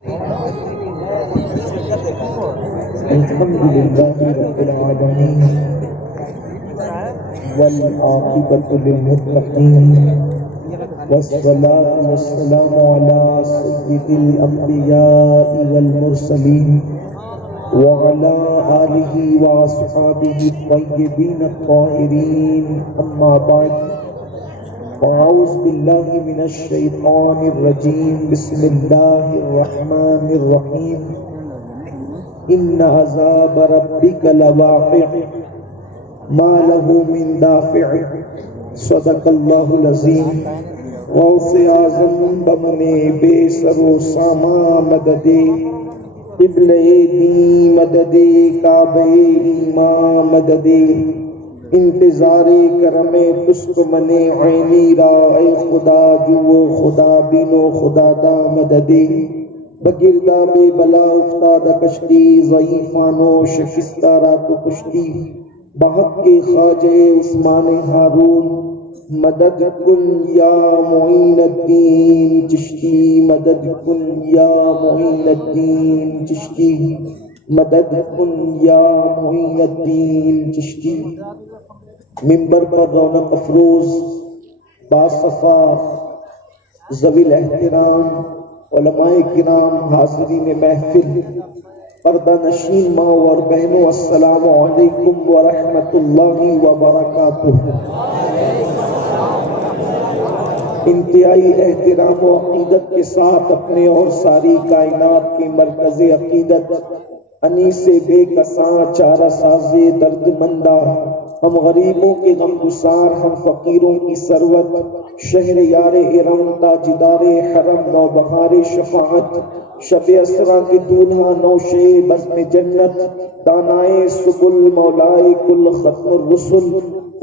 الحمد لله رب العالمين والعاقبة للمتقين والصلاة والسلام على سيد الأنبياء والمرسلين وعلى آله وأصحابه الطيبين الطاهرين أما بعد فأعوذ بالله من الشيطان الرجيم بسم الله الرحمن الرحيم إن عذاب ربك لواقع ما له من دافع صدق الله العظيم غوث اعظم بمن بے سر و ساما مدد قبلہ دی مدد کعبہ ایمان مدد انتظار کرم تسک من عینی را اے خدا جو خدا بینو خدا دا مدد بگردہ بے بلا افتادہ کشتی ضعیفانو شکستہ رات و کشتی بحق کے خواجہ عثمان ہارون مدد کن یا معین الدین چشتی مدد کن یا معین الدین چشتی مدد کن یا معین الدین چشتی منبر پر رونق افروز باصفا ذوی الاحترام علماء کرام حاضرین محفل پردہ نشین ماں اور بہنوں السلام علیکم ورحمۃ اللہ وبرکاتہ۔ انتہائی احترام و عقیدت کے ساتھ اپنے اور ساری کائنات کی مرکز عقیدت انیس بے کساں چارہ ساز درد مندہ ہم غریبوں کے غمگسار ہم فقیروں کی ثروت شہر یار ارم تاجدار حرم نوبہار شفاعت شب اسرا کی دولہا نوشے بزم جنت دانائے سبل مولائے کل ختم الرسل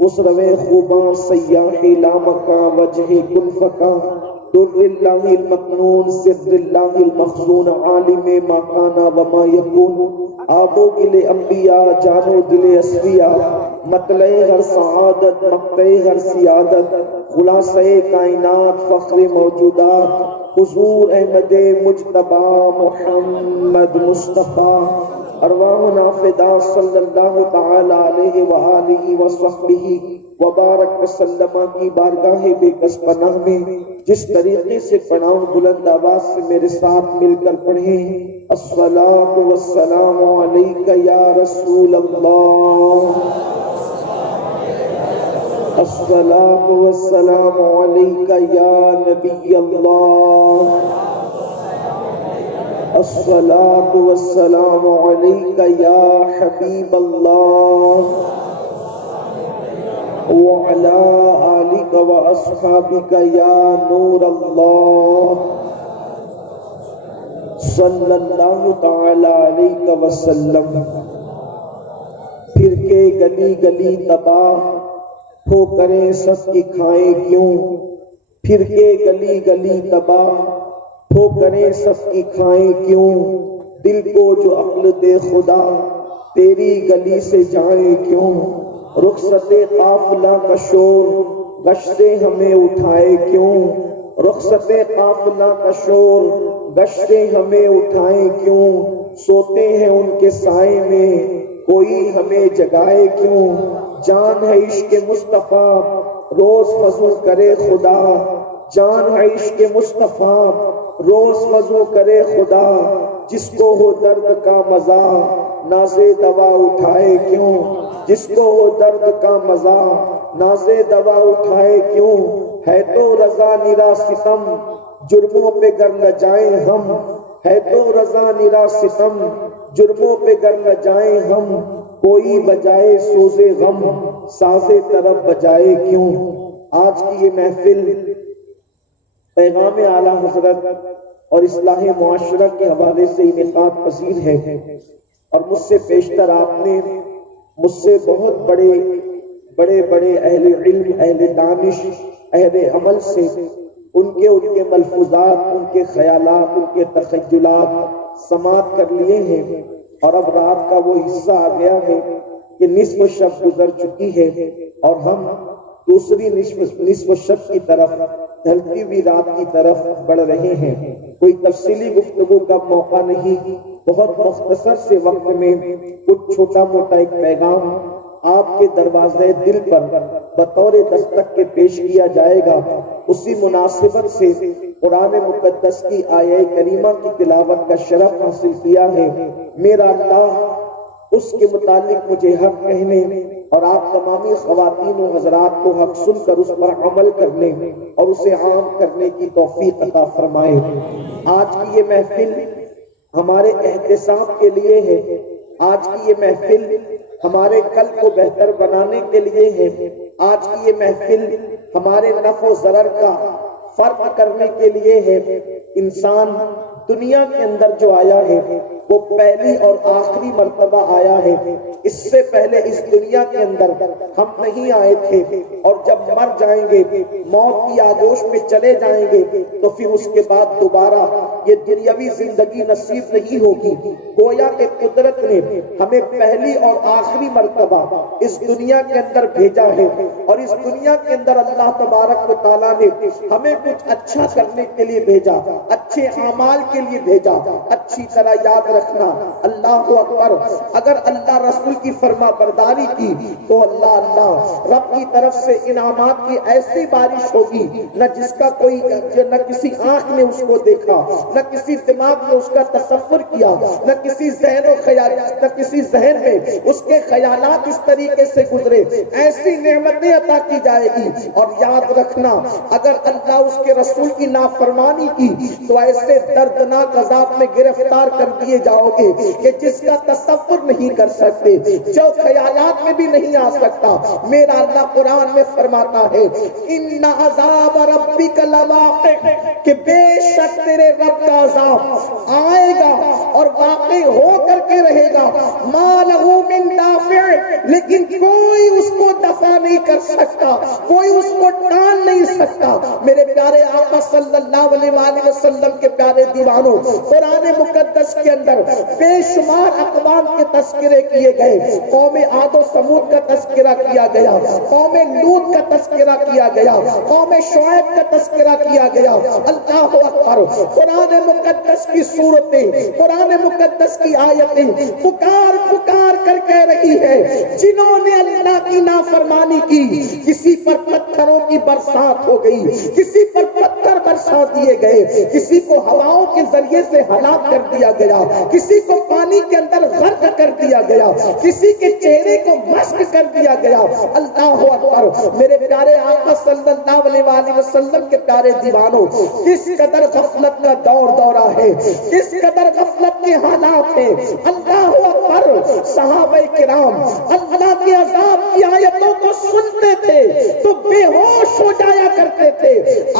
خسرو خوباں سیاح لامکا وجہ کل فکا در اللہ المکنون سر اللہ المخزون عالم ما کانا وما یکون آبو گل انبیاء جانو دل اسفیاء مطلع ہر سعادت مقطع ہر سیادت خلاصہ کائنات فخر موجودات حضور احمد مجتبی محمد مصطفیٰ ارواحنا فدا صلی اللہ تعالی علیہ وآلہ وصحبہ وبارک وسلم کی بارگاہ بے کس پناہ میں جس طریقے سے پڑھاؤں بلند آواز سے میرے ساتھ مل کر پڑھیں الصلاۃ والسلام علیک یا رسول اللہ، الصلاۃ والسلام علیک یا نبی اللہ، الصلاۃ والسلام علیک یا حبیب اللہ وعلی آلک واصحابک یا نور اللہ صلی اللہ تعالی علیہ وسلم۔ پھر کے گلی گلی تباہ ہو کریں سب کی کھائیں کیوں، پھر کے گلی گلی تباہ ہو کریں سب کی کھائیں کیوں، دل کو جو عقل دے خدا تیری گلی سے جائیں کیوں، رخصت قافلہ کا شور گشتے ہمیں اٹھائے کیوں، رخصت قافلہ کا شور گشتے ہمیں اٹھائے کیوں، سوتے ہیں ان کے سائے میں کوئی ہمیں جگائے کیوں، جان ہے عشق مصطفیٰ روز فضل کرے خدا، جان ہے عشق مصطفیٰ روز فضل کرے خدا، جس کو ہو درد کا مزہ ناز دوا اٹھائے کیوں، جس کو ہو درد کا مزہ ناز دوا اٹھائے کیوں، ہے تو رضا نرا ستم جرموں پہ گر لجائیں ہم، ہے تو رضا نرا ستم جرموں پہ گر لجائیں ہم، کوئی بجائے سوز غم ساز طرب بجائے کیوں۔ آج کی یہ محفل پیغام اعلیٰ حضرت اور اصلاح معاشرہ کے حوالے سے انعقاد پذیر ہے، اور مجھ سے پیشتر آپ نے مجھ سے بہت بڑے اہل علم، اہل دانش، اہل عمل سے ان کے ملفوظات، ان کے خیالات، ان کے تخیلات سماعت کر لیے ہیں، اور اب رات کا وہ حصہ آ گیا ہے کہ نصف شب گزر چکی ہے اور ہم دوسری نصف شب کی طرف ڈھلتی ہوئی رات کی طرف بڑھ رہے ہیں۔ کوئی تفصیلی گفتگو کا موقع نہیں، بہت مختصر سے وقت میں کچھ چھوٹا موٹا ایک پیغام آپ کے دروازے دل پر بطور دستک کے پیش کیا جائے گا۔ اسی مناسبت سے قرآن مقدس کی آیہ کریمہ کی تلاوت کا شرف حاصل کیا ہے۔ میرا اللہ اس کے متعلق مجھے حق کہنے اور آپ تمامی خواتین و حضرات کو حق سن کر اس پر عمل کرنے اور اسے عام کرنے کی توفیق عطا فرمائے۔ آج کی یہ محفل ہمارے احتساب کے لیے ہے، آج کی یہ محفل ہمارے کل کو بہتر بنانے کے لیے ہے، آج کی یہ محفل ہمارے نفع و ضرر کا فرق کرنے کے لیے ہے۔ انسان دنیا کے اندر جو آیا ہے وہ پہلی اور آخری مرتبہ آیا ہے، اس سے پہلے اس دنیا کے اندر ہم نہیں آئے تھے، اور جب مر جائیں گے، موت کی آغوش میں چلے جائیں گے، تو پھر اس کے بعد دوبارہ یہ دنیاوی زندگی نصیب نہیں ہوگی۔ گویا کہ قدرت نے ہمیں پہلی اور آخری مرتبہ اس دنیا کے اندر بھیجا ہے، اور اس دنیا کے اندر اللہ تبارک و تعالیٰ نے ہمیں کچھ اچھا کرنے کے لیے بھیجا، اچھے اعمال کے لیے بھیجا۔ اچھی طرح یاد رکھنا، اللہ اکبر، اگر اللہ رسول کی فرما برداری کی تو اللہ رب کی طرف سے انعامات کی ایسی بارش ہوگی نہ جس کا کوئی نہ کسی آنکھ نے اس کو دیکھا، نہ کسی دماغ نے اس کا تصور کیا، نہ کسی ذہن و خیال، نہ کسی ذہن میں اس کے خیالات اس طریقے سے گزرے۔ ایسی نعمتیں عطا کی جائے گی، اور یاد رکھنا اگر اللہ اس کے رسول کی نافرمانی کی تو ایسے دردناک عذاب میں گرفتار کر دیے جاؤ گے کہ جس کا تصور نہیں کر سکتے، جو خیالات میں بھی نہیں آ سکتا۔ میرا اللہ قرآن میں فرماتا ہے ان عذاب ربک لواقع، کہ بے شک تیرے رب کا عذاب آئے گا اور واقع ہو کر کے رہے گا۔ ما لہ من دافع، لیکن کوئی اس کو دفع نہیں کر سکتا، کوئی اس کو ٹال نہیں سکتا۔ میرے پیارے آقا صلی اللہ علیہ وآلہ وسلم کے پیارے دیوانوں، قرآن مقدس کے اندر بے شمار اقوام کے تذکرے کیے گئے۔ قوم عاد و ثمود کا تذکرہ کیا گیا، قوم لوط کا تذکرہ کیا گیا، قوم شعیب کا تذکرہ کیا گیا۔ اللہ اکبر، قرآن مقدس کی صورتیں، قرآن مقدس کی آیتیں پکار پکار کر کہہ رہی ہے جنہوں نے اللہ کی نافرمانی کی، کسی پر پتھروں کی برسات ہو گئی، کسی پر پتھر برسا دیے گئے، کسی کو ہواؤں کے ذریعے سے ہلاک کر دیا گیا، کسی کو پانی کے اندر غرق کر دیا گیا، کسی کے چہرے کو مشق کر دیا گیا۔ اللہ اکبر، میرے پیارے آقا صلی اللہ علیہ وآلہ وسلم کے پیارے دیوانوں، کس قدر غفلت کا دورہ ہے، کس قدر غفلت کے حالات ہیں۔ اللہ اکبر، صحابہ کرام اللہ کے عذاب کی آیتوں کو سنتے تھے تو بے ہوش ہو جایا کرتے تھے۔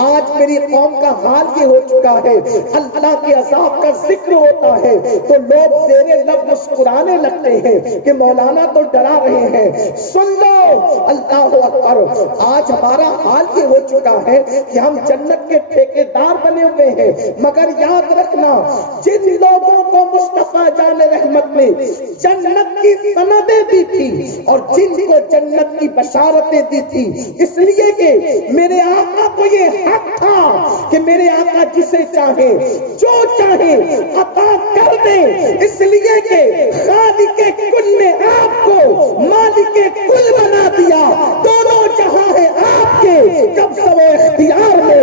آج میری قوم کا حال یہ ہو چکا ہے، اللہ کے عذاب کا ذکر ہوتا ہے تو لوگ زیر لب مسکرانے لگتے ہیں کہ مولانا تو ڈرا رہے ہیں۔ سن لو، اللہ اکبر، آج ہمارا حال یہ ہو چکا ہے کہ ہم جنت کے ٹھیکیدار بنے ہوئے ہیں، مگر یاد رکھنا جن لوگوں کو مصطفیٰ جان رحمت نے جنت کی سندیں دی تھی اور جن کو جنت کی بشارتیں دی تھی، اس لیے کہ میرے آقا کو یہ حق تھا کہ میرے آقا جسے چاہے جو چاہے عطا کر دے، اس لیے کہ خالق کل نے آپ کو مالک کل بنا دیا۔ دونوں جہاں ہے آپ کے قبض و اختیار میں۔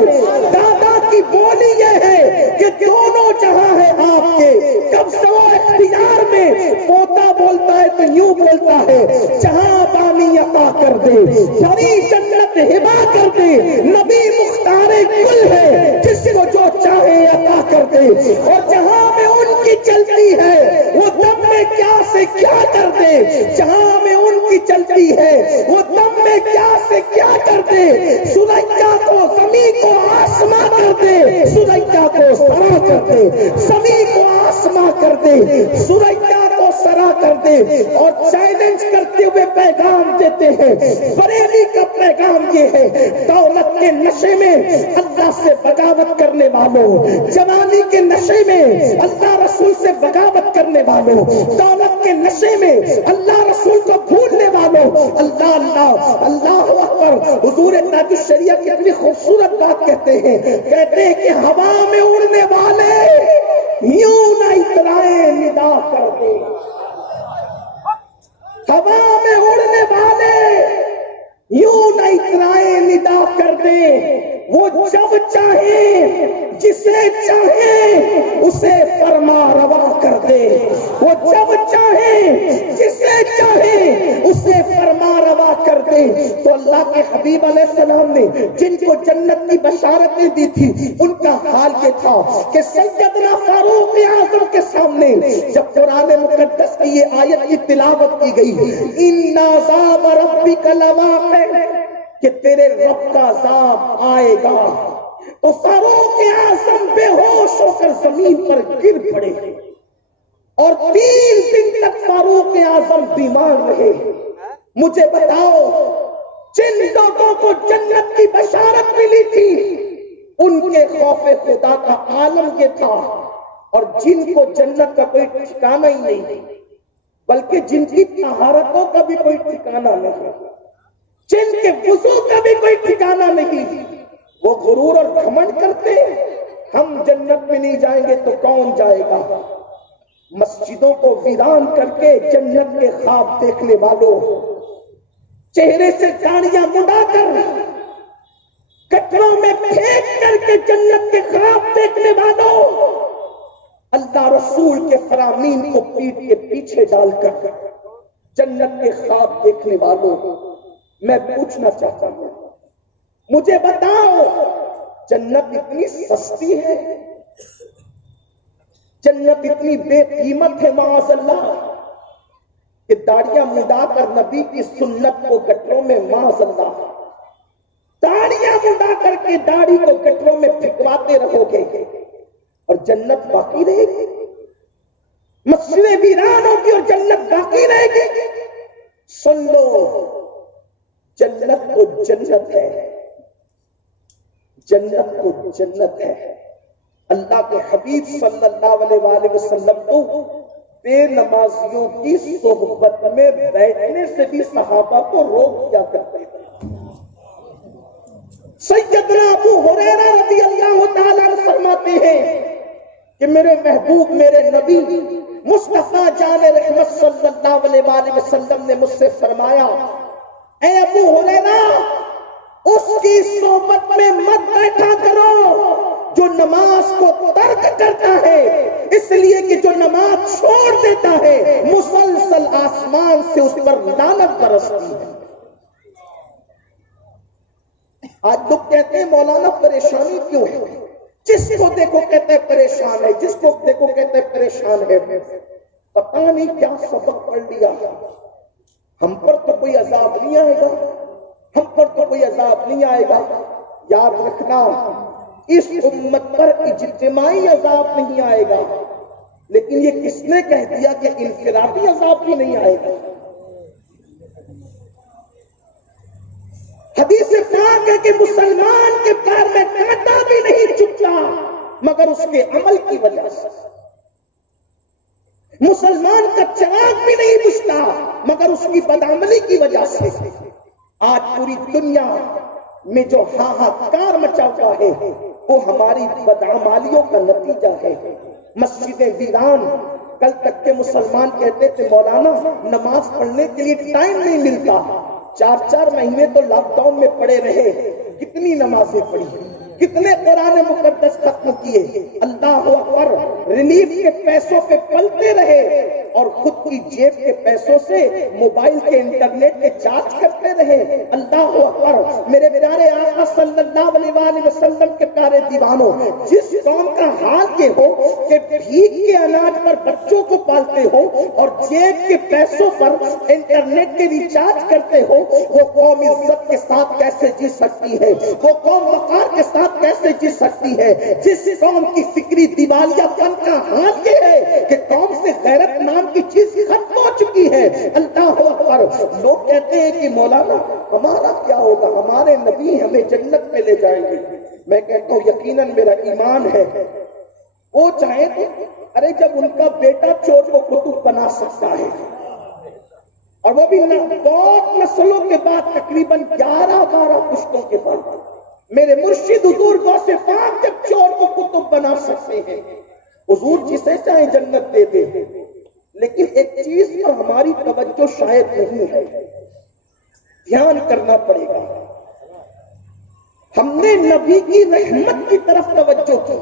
دادا کی بولی یہ ہے کہ دونوں جہاں ہے آپ کے قبض و اختیار میں۔ پوتا بولتا ہے تو یوں بولتا ہے جہاں بانی عطا کر دے، بڑی جنت ہبا کر دے، نبی مختار کل ہے، جس کو جو چاہے عطا کر دے، اور جہاں میں ان کی چلتی ہے وہ دم میں کیا سے کیا کر دے، جہاں میں ان کی چلتی ہے وہ دم میں کیا سے کیا کر دے۔ سلیقہ کو زمین کو آسماں کر دے، سلیقہ کو سرا کر دے، زمین کو آسماں کر دے، سلیقہ کو سرا کر دے۔ اور چیلنج کرتے ہوئے پیغام دیتے ہیں، بریلی کا پیغام یہ ہے، دولت کے نشے میں اللہ سے بغاوت کرنے والوں، جوانی کے نشے میں اللہ رسول سے بغاوت کرنے والوں، دولت کے نشے میں اللہ رسول کو بھولنے والوں، اللہ اللہ اللہ اکبر. حضور تاج الشریعہ کی اپنی خوبصورت بات کہتے ہیں کہ ہوا میں اڑنے والے یوں نہ اترائے ندا کر دے. ہوا میں اڑنے والے یوں نہ اترائے ندا کر دے. وہ جب چاہے جسے چاہے اسے فرما روا کر دے. وہ جب چاہے جسے چاہے اسے فرما روا کر دے. تو اللہ کے حبیب علیہ السلام نے جن کو جنت کی بشارتیں دی تھی ان کا حال یہ تھا کہ سیدنا فاروق اعظم کے سامنے جب قرآن مقدس کی یہ آیت کی تلاوت کی گئی ان عذاب ربک لواقع کہ تیرے رب کا عذاب آئے گا, تو فاروق اعظم بے ہوش ہو کر زمین پر گر پڑے اور 3 دن تک فاروق اعظم بیمار رہے. مجھے بتاؤ جن لوگوں کو جنت کی بشارت ملی تھی ان کے خوف خدا کا عالم یہ تھا, اور جن کو جنت کا کوئی ٹھکانہ ہی نہیں, بلکہ جن کی طہارتوں کا بھی کوئی ٹھکانہ نہیں, جن کے وضو کا بھی کوئی ٹھکانہ نہیں, وہ غرور اور گھمنڈ کرتے ہم جنت میں نہیں جائیں گے تو کون جائے گا. مسجدوں کو ویران کر کے جنت کے خواب دیکھنے والوں, چہرے سے داڑیاں مڈا کر کٹروں میں پھینک کر کے جنت کے خواب دیکھنے والوں, اللہ رسول کے فرامین کو پیٹ کے پیچھے ڈال کر جنت کے خواب دیکھنے والوں, میں پوچھنا چاہتا ہوں مجھے بتاؤ جنت اتنی سستی ہے, جنت اتنی بے قیمت ہے معاذ اللہ کہ داڑیاں مڈا کر نبی کی سنت کو گٹروں میں, معاذ اللہ داڑیاں مڈا کر کے داڑھی کو گٹروں میں پھینکواتے رہو گے اور جنت باقی رہے گی. مسجدیں ویران ہوگی اور جنت باقی رہے گی. سن لو جنت کو جنت ہے, جنت کو جنت ہے. اللہ کے حبیب صلی اللہ علیہ وآلہ وسلم کو بے نمازیوں کی صحبت میں بیٹھنے سے بھی صحابہ کو روک دیا کرتے تھے. سیدنا ابو ہریرہ رضی اللہ تعالیٰ عنہ فرماتے ہیں کہ میرے محبوب میرے نبی مصطفیٰ جان رحمت صلی اللہ علیہ وآلہ وسلم نے مجھ سے فرمایا اے ابو ہریرہ اس کی صحبت میں مت بیٹھا کرو جو نماز کو ترک کرتا ہے, اس لیے کہ جو نماز چھوڑ دیتا ہے مسلسل آسمان سے اس پر لعنت برستی ہے. آج لوگ کہتے ہیں مولانا پریشانی کیوں ہے, جس کو دیکھو کہتے ہیں پریشان ہے, جس کو دیکھو کہتے ہیں پریشان ہے. پتہ نہیں کیا سبق پڑھ لیا. ہم پر تو کوئی عذاب نہیں آئے گا, ہم پر تو کوئی عذاب نہیں آئے گا. یاد رکھنا اس امت پر اجتماعی عذاب نہیں آئے گا, لیکن یہ کس نے کہہ دیا کہ انفرادی عذاب بھی نہیں آئے گا. حدیث پاک ہے کہ مسلمان کے پیر میں کانٹا بھی نہیں چبھتا مگر اس کے عمل کی وجہ سے, مسلمان کا چراغ بھی نہیں بجھتا مگر اس کی بدعملی کی وجہ سے. آج پوری دنیا میں جو ہاہاکار مچا ہوا ہے وہ ہماری بدعمالیوں کا نتیجہ ہے. مسجدیں ویران. کل تک کے مسلمان کہتے تھے مولانا نماز پڑھنے کے لیے ٹائم نہیں ملتا. 4 مہینے تو لاک ڈاؤن میں پڑے رہے, کتنی نمازیں پڑھی, کتنے قرآن مقدس ختم کیے. اللہ اکبر. ریلیف کے پیسوں پہ پلتے رہے اور خود کی جیب کے پیسوں سے موبائل کے انٹرنیٹ کے چارج کرتے رہے. اللہ اکبر. میرے پیارے آقا صلی اللہ علیہ وآلہ وسلم کے پیارے دیوانوں, جس قوم کا حال یہ ہو کہ بھیک کے اناج پر بچوں کو پالتے ہو اور جیب کے پیسوں پر انٹرنیٹ کے ریچارج کرتے ہو, وہ قوم عزت کے ساتھ کیسے جی سکتی ہے, وہ قوم وقار کے ساتھ کیسے جی سکتی ہے. جس قوم کی فکری دیوالیہ پن کا حال یہ ہے کہ قوم سے غیرت نام کی چیز ختم ہو چکی ہے. اللہ اکبر. لوگ کہتے ہیں کہ مولانا ہمارا کیا ہوگا, ہمارے نبی ہمیں جنت میں لے جائیں گے. میں کہتا ہوں یقیناً میرا ایمان ہے وہ چاہے تو, ارے جب ان کا بیٹا چور کو قطب بنا سکتا ہے اور وہ بھی بہت نسلوں کے بعد، تقریباً 11-12 پشتوں کے بعد۔ میرے مرشد حضور غوث پاک جب چور کو کتب بنا سکتے ہیں، حضور جسے چاہے جنت دے دے، لیکن ایک چیز پر ہماری توجہ شاید نہیں ہے، دھیان کرنا پڑے گا۔ ہم نے نبی کی رحمت کی طرف توجہ کی،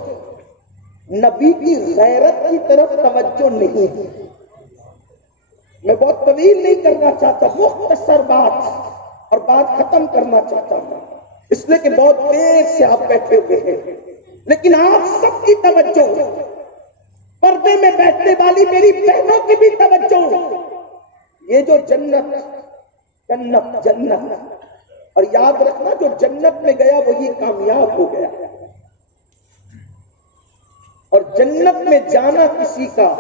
نبی کی غیرت کی طرف توجہ نہیں کی۔ میں بہت طویل نہیں کرنا چاہتا، مختصر بات اور بات ختم کرنا چاہتا ہوں، اس لیے کہ بہت دیر سے آپ بیٹھے ہوئے ہیں، لیکن آپ سب کی توجہ، پردے میں بیٹھنے والی میری بہنوں کی بھی توجہ، یہ جو جنت جنت جنت، اور یاد رکھنا جو جنت میں گیا وہی کامیاب ہو گیا، اور جنت میں جانا کسی کا،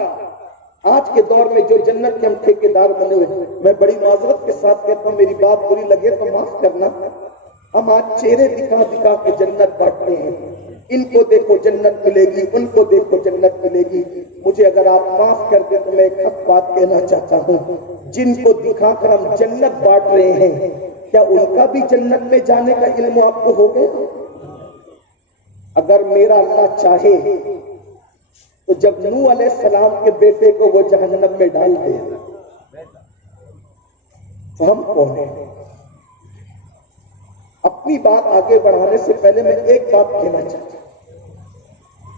آج کے دور میں جو جنت کے ہم ٹھیکیدار بنے ہوئے، میں بڑی معذرت کے ساتھ کہتا ہوں، میری بات بری لگے تو معاف کرنا، ہم آج چہرے دکھا دکھا کے جنت بانٹتے ہیں، ان کو دیکھو جنت ملے گی، ان کو دیکھو جنت ملے گی۔ مجھے اگر آپ معاف کر دیں تو میں ایک حق بات کہنا چاہتا ہوں، جن کو دکھا کر ہم جنت بانٹ رہے ہیں، کیا ان کا بھی جنت میں جانے کا علم آپ کو ہو گیا؟ اگر میرا اللہ چاہے تو جب نوح علیہ السلام کے بیٹے کو وہ جہنم میں ڈال دے تو ہم کون ہیں؟ اپنی بات آگے بڑھانے سے پہلے میں ایک بات کہنا چاہتا ہوں،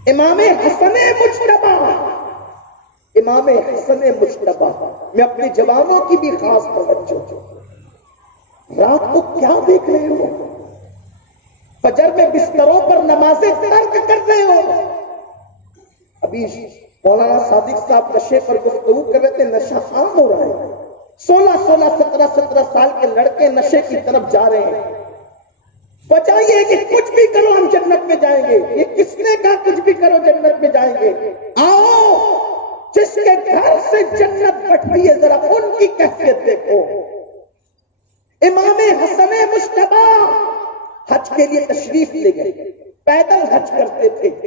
امام حسن مجتبی، امام حسن مجتبی، میں اپنے جوانوں کی بھی خاص توجہ، رات کو کیا دیکھ رہے ہو؟ فجر میں بستروں پر نمازیں ترک کر رہے ہو؟ ابھی مولانا صادق صاحب نشے پر گفتگو کر رہے تھے، نشہ عام ہو رہا ہے، 16 17 سال کے لڑکے نشے کی طرف جا رہے ہیں۔ وجہ یہ ہے کہ کچھ بھی کرو ہم جنت میں جائیں گے، یہ کس نے کہا کچھ بھی کرو جنت میں جائیں گے؟ آؤ جس کے گھر سے جنت بٹتی ہے ذرا ان کی کیفیت دیکھو۔ امام حسن مجتبی حج کے لیے تشریف لے گئے، پیدل حج کرتے تھے،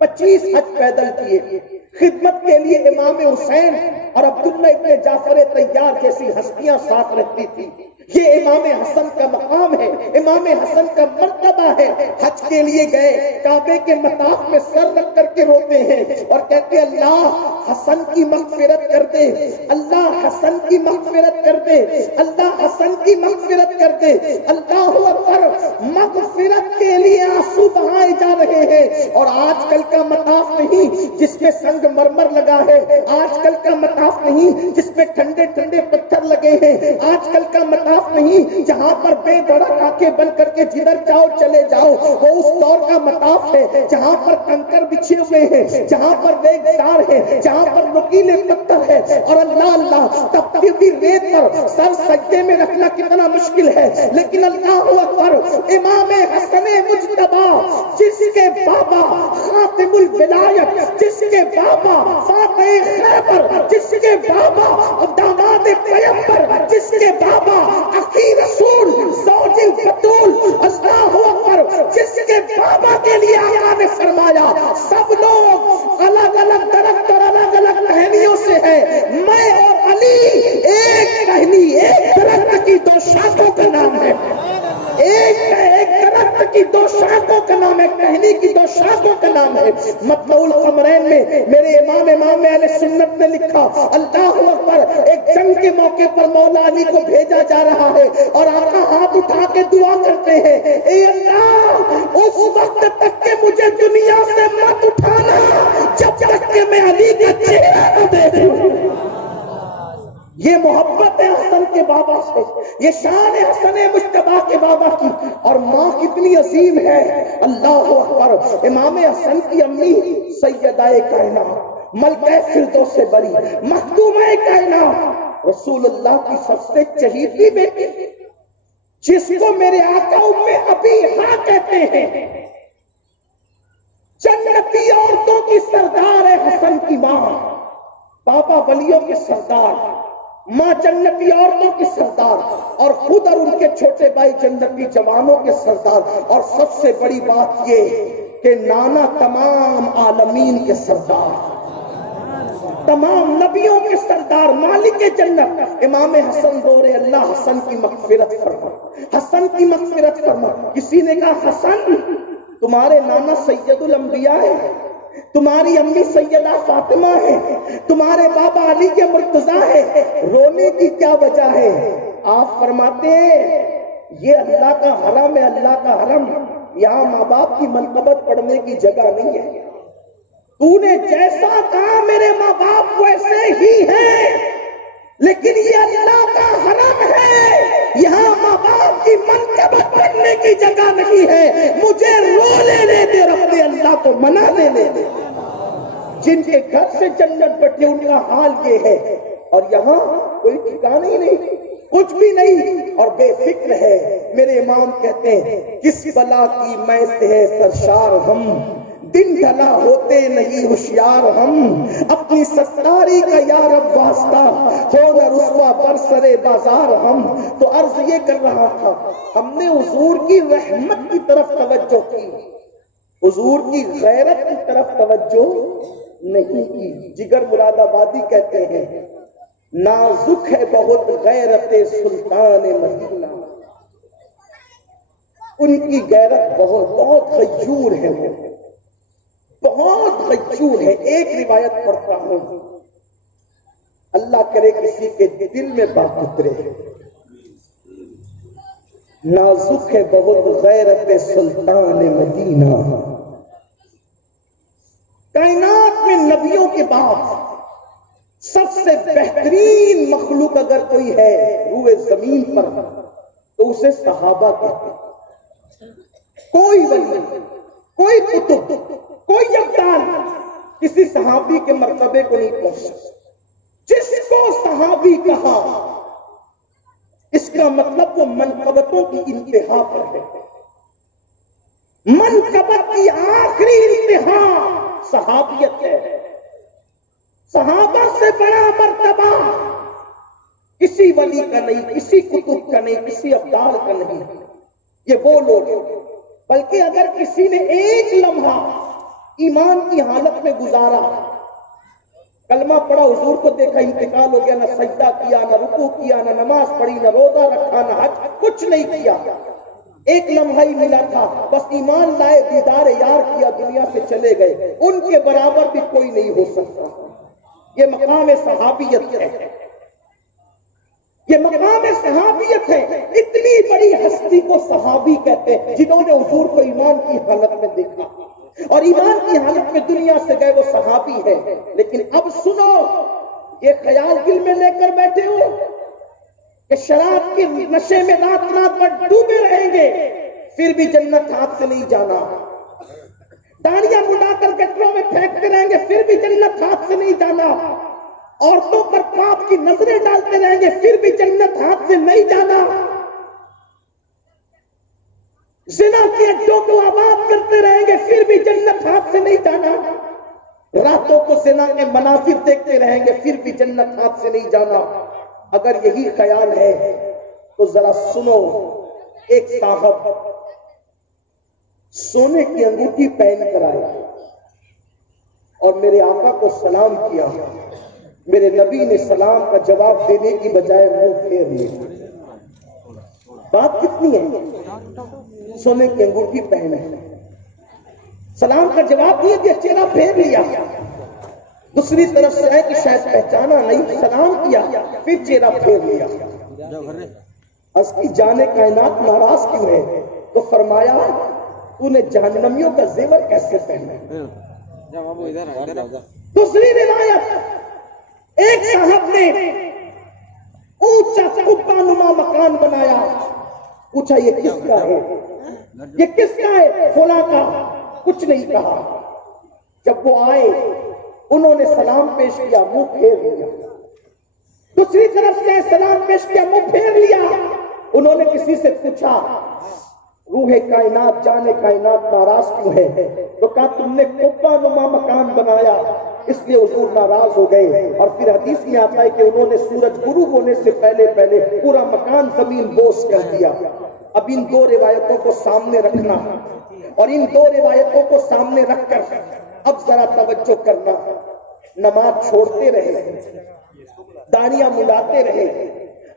25 حج پیدل کیے، خدمت کے لیے امام حسین اور عبداللہ ابن جعفر طیار جیسی ہستیاں ساتھ رہتی تھی۔ یہ امام حسن کا مقام ہے، امام حسن کا مرتبہ ہے۔ حج کے لیے گئے، کعبے کے مطاف میں سر رکھ کر کے روتے ہیں اور کہتے اللہ حسن کی مغفرت کر دے، اللہ حسن کی مغفرت کر دے، اللہ حسن کی مغفرت کر دے۔ اللہ اکبر، مغفرت کے لیے آنسو بہائے جا رہے ہیں۔ اور آج کل کا مطاف نہیں جس میں سنگ مرمر لگا ہے، آج کل کا مطاف نہیں جس میں ٹھنڈے ٹھنڈے پتھر لگے ہیں، آج کل کا مطاف نہیں جہاں پر بے دھڑک آنکھیں بن کر کے جدھر جاؤ چلے جاؤ، وہ اس دور کا مطاف ہے جہاں پر کنکر بچھے ہوئے ہیں، جہاں پر ریگزار ہے، جہاں پر نکیلے پتھر ہے، اور اللہ اللہ تب بھی ریت پر سر سجدے میں رکھنا کتنا مشکل ہے، لیکن اللہ اکبر، امام حسن مجتبی جس کے بابا خاتم الولایت، جس کے بابا فاتح خیبر، جس کے بابا داماد پیغمبر، جس کے بابا اخی رسول زوج البتول، اللہ اکبر، جس کے بابا کے لیے آقا نے فرمایا سب لوگ الگ الگ درخت اور الگ الگ ٹہنیوں سے ہے، میں اور علی ایک ٹہنی، ایک درخت کی 2 شاخوں کا نام ہے، ایک درخت کی 2 شاخوں کا نام ہے، ٹہنی کی 2 شاخوں کا نام ہے۔ مطلع القمرین میں میرے امام اہل سنت نے لکھا، اللہ اکبر، ایک جنگ کے موقع پر مولا علی کو بھیجا جا رہا ہے اور آقا ہاتھ اٹھا کے دعا کرتے ہیں، اے اللہ اس وقت تک کہ مجھے دنیا سے مت اٹھانا جب تک کہ میں علی کا چہرہ نہ دیکھوں۔ یہ محبت ہے حسن کے بابا سے، یہ شان ہے حسن مجتبی کے بابا کی، اور ماں کتنی عظیم ہے، اللہ اکبر۔ امام حسن کی امی سیدہ کائنات، ملکہ فردوس سے بری، مخدومہ کائنات، رسول اللہ کی سب سے چہیتی بیٹی، جس کو میرے آقا ام ابیحہ کہتے ہیں، جنتی عورتوں کی سردار ہے حسن کی ماں، بابا ولیوں کے سردار، ماں جنتی عورتوں کی سردار، اور خود اور ان کے چھوٹے بھائی جنتی جوانوں کے سردار، اور سب سے بڑی بات یہ کہ نانا تمام عالمین کے سردار۔ تمام نبیوں کے سردار مالک جنت امام حسن دور اللہ حسن کی مغفرت فرما، حسن کی مغفرت فرما۔ کسی نے کہا حسن تمہارے نانا سید الانبیاء ہے، تمہاری امی سیدہ فاطمہ ہے، تمہارے بابا علی کے مرتضیٰ ہے، رونے کی کیا وجہ ہے؟ آپ فرماتے ہیں یہ اللہ کا حرم ہے، اللہ کا حرم، یہاں ماں باپ کی منقبت پڑھنے کی جگہ نہیں ہے۔ تو نے جیسا کہا میرے ماں باپ ویسے ہی ہیں، لیکن یہ اللہ کا حرم ہے، یہاں ماں باپ کی منقبت پڑھنے کی جگہ نہیں ہے۔ مجھے رو لینے دے، رب اللہ کو منا لینے دے۔ جن کے گھر سے جنت بٹے ان کا حال یہ ہے، اور یہاں کوئی ٹھکانا ہی نہیں، کچھ بھی نہیں، اور بے فکر ہے۔ میرے امام کہتے ہیں کس بلا کی میں سے ہے سرشار ہم، دن ڈھلا ہوتے نہیں ہوشیار ہم، اپنی ستاری کا یا رب واسطہ ہو نہ رسوا برسرے بازار ہم۔ تو عرض یہ کر رہا تھا ہم نے حضور کی رحمت کی طرف توجہ کی، حضور کی غیرت کی طرف توجہ نہیں کی۔ جگر مراد آبادی کہتے ہیں نازک ہے بہت غیرت سلطان مدینہ، ان کی غیرت بہت غیور ہے، وہ بہت غیور ہے۔ ایک روایت پڑھتا ہوں، اللہ کرے کسی کے دل میں بات اترے، نازک ہے بہت غیرت سلطان مدینہ۔ کائنات میں نبیوں کے بعد سب سے بہترین مخلوق اگر کوئی ہے روئے زمین پر تو اسے صحابہ کہتے ہیں۔ کوئی ولی، کوئی قطب، کوئی ابدال کسی صحابی کے مرتبے کو نہیں پہنچ سکتا۔ جس کو صحابی کہا اس کا مطلب وہ منقبتوں کی انتہا پر ہے، منقبت کی آخری انتہا صحابیت ہے۔ صحابہ سے بڑا مرتبہ کسی ولی کا نہیں، کسی قطب کا نہیں، کسی ابدال کا نہیں، یہ وہ لوگ ہیں۔ بلکہ اگر کسی نے ایک لمحہ ایمان کی حالت میں گزارا، کلمہ پڑھا، حضور کو دیکھا، انتقال ہو گیا، نہ سجدہ کیا، نہ رکوع کیا، نہ نماز پڑھی، نہ روزہ رکھا، نہ حج، کچھ نہیں کیا، ایک لمحہ ہی ملا تھا، بس ایمان لائے، دیدار یار کیا، دنیا سے چلے گئے، ان کے برابر بھی کوئی نہیں ہو سکتا۔ یہ مقام صحابیت ہے، یہ مقام صحابیت ہے۔ اتنی بڑی ہستی کو صحابی کہتے ہیں جنہوں نے حضور کو ایمان کی حالت میں دیکھا اور ایمان کی حالت میں دنیا سے گئے، وہ صحابی ہے۔ لیکن اب سنو، یہ خیال دل میں لے کر بیٹھے ہو کہ شراب کے نشے میں رات رات بھر ڈوبے رہیں گے پھر بھی جنت ہاتھ سے نہیں جانا، داڑیاں مڈا کر گٹروں میں پھینکتے رہیں گے پھر بھی جنت ہاتھ سے نہیں جانا، عورتوں پر پاپ کی نظریں ڈالتے رہیں گے پھر بھی جنت ہاتھ سے نہیں جانا، زنا کے اڈوں کو آباد کرتے رہیں گے پھر بھی جنت ہاتھ سے نہیں جانا، راتوں کو زنا کے مناظر دیکھتے رہیں گے پھر بھی جنت ہاتھ سے نہیں جانا۔ اگر یہی خیال ہے تو ذرا سنو، ایک صاحب سونے کی انگوٹھی پہن کر آیا اور میرے آقا کو سلام کیا، میرے نبی نے سلام کا جواب دینے کی بجائے منہ پھیر لیا۔ بات کتنی ہے؟ سونے کی انگوٹھی پہنے، سلام کا جواب دیا کہ چہرہ پھیر لیا، دوسری طرف سے ہے کہ شاید پہچانا نہیں، سلام کیا پھر چہرہ پھیر لیا۔ اس کی جانے کائنات ناراض کیوں ہے؟ تو فرمایا تو نے جہنمیوں کا زیور کیسے پہنا؟ دوسری روایت، ایک صاحب نے اونچا قبہ نما مکان بنایا، پوچھا یہ کس کا ہے؟ یہ کس کا ہے؟ فلاں کا۔ کچھ نہیں کہا۔ جب وہ آئے انہوں نے سلام پیش کیا، منہ پھیر لیا، دوسری طرف سے سلام پیش کیا، منہ پھیر لیا۔ انہوں نے کسی سے پوچھا روح کائنات جانے کائنات ناراض کیوں ہے؟ تو کہا تم نے قبہ نما مکان بنایا اس لیے حضور ناراض ہو گئے۔ اور پھر حدیث میں آتا ہے کہ انہوں نے سورج غروب ہونے سے پہلے پورا مکان زمین بوس کر دیا۔ اب ان دو روایتوں کو سامنے رکھنا اور ان دو روایتوں کو سامنے رکھ کر اب ذرا توجہ کرنا۔ نماز چھوڑتے رہے، داڑیاں مڈاتے رہے،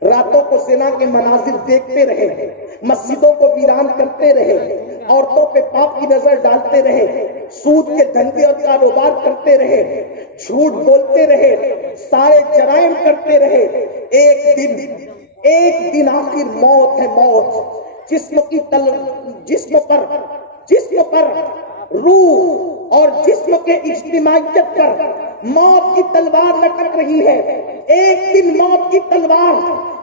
راتوں کو زنا کے مناظر دیکھتے رہے، مسجدوں کو ویران کرتے رہے، عورتوں پہ پاپ کی نظر ڈالتے رہے، سود کے دھندے اور کاروبار کرتے رہے، جھوٹ بولتے رہے، سارے جرائم کرتے رہے، ایک دن آخر موت ہے، موت جسم پر روح اور جسم کے اجتماعیت پر موت کی تلوار لٹک رہی ہے۔ ایک دن موت کی تلوار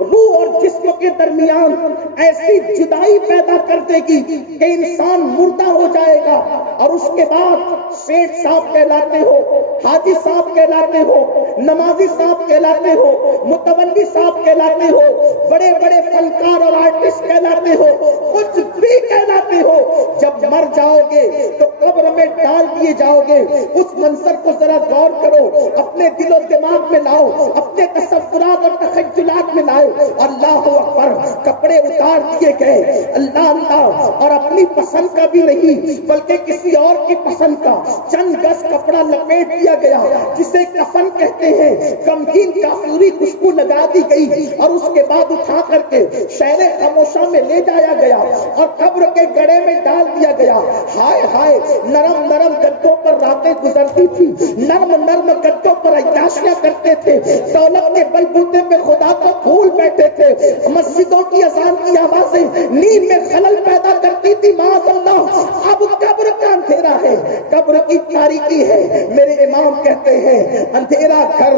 روح اور جسم کے درمیان ایسی جدائی پیدا کر دے گی کہ انسان مردہ ہو جائے گا، اور اس کے بعد سیٹ صاحب کہلاتے ہو، حاجی صاحب کہلاتے ہو، نمازی صاحب کہلاتے ہو، متولی صاحب کہلاتے ہو، بڑے بڑے فنکار اور آرٹسٹ کہلاتے ہو، کچھ بھی کہلاتے ہو، جب مر جاؤ گے تو قبر میں ڈال دیے جاؤ گے۔ اس منظر کو ذرا غور کرو، اپنے دل و دماغ میں لاؤ، اپنے تصورات اور تخیلات میں لاؤ۔ اللہ اکبر، کپڑے اتار دیے گئے، اللہ اللہ، اور اپنی پسند کا بھی نہیں بلکہ کسی اور کی پسند کا چند گز کپڑا لپیٹ دیا گیا جسے کفن کہتے ہیں، غمگین کافوری خوشبو لگا دی گئی، اور اس کے بعد اٹھا کر کے شہر خاموشہ میں لے جایا گیا اور قبر کے گڑھے میں ڈال دیا گیا۔ ہائے ہائے، نرم نرم گدوں پر راتیں گزرتی تھی، نرم نرم گدوں پر عیاشیاں کرتے تھے، دولت کے بل بوتے پہ خدا کو بھول بیٹھے تھے، مسجدوں کی اذان کی آوازیں نیند میں خلل پیدا کرتی تھی، معاذ اللہ۔ اب قبر کا اندھیرا ہے، قبر کی تاریکی ہے۔ میرے امام کہتے ہیں، اندھیرا گھر،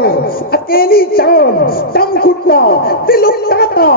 اکیلی جان، دم گھٹنا، دل اکتاتا،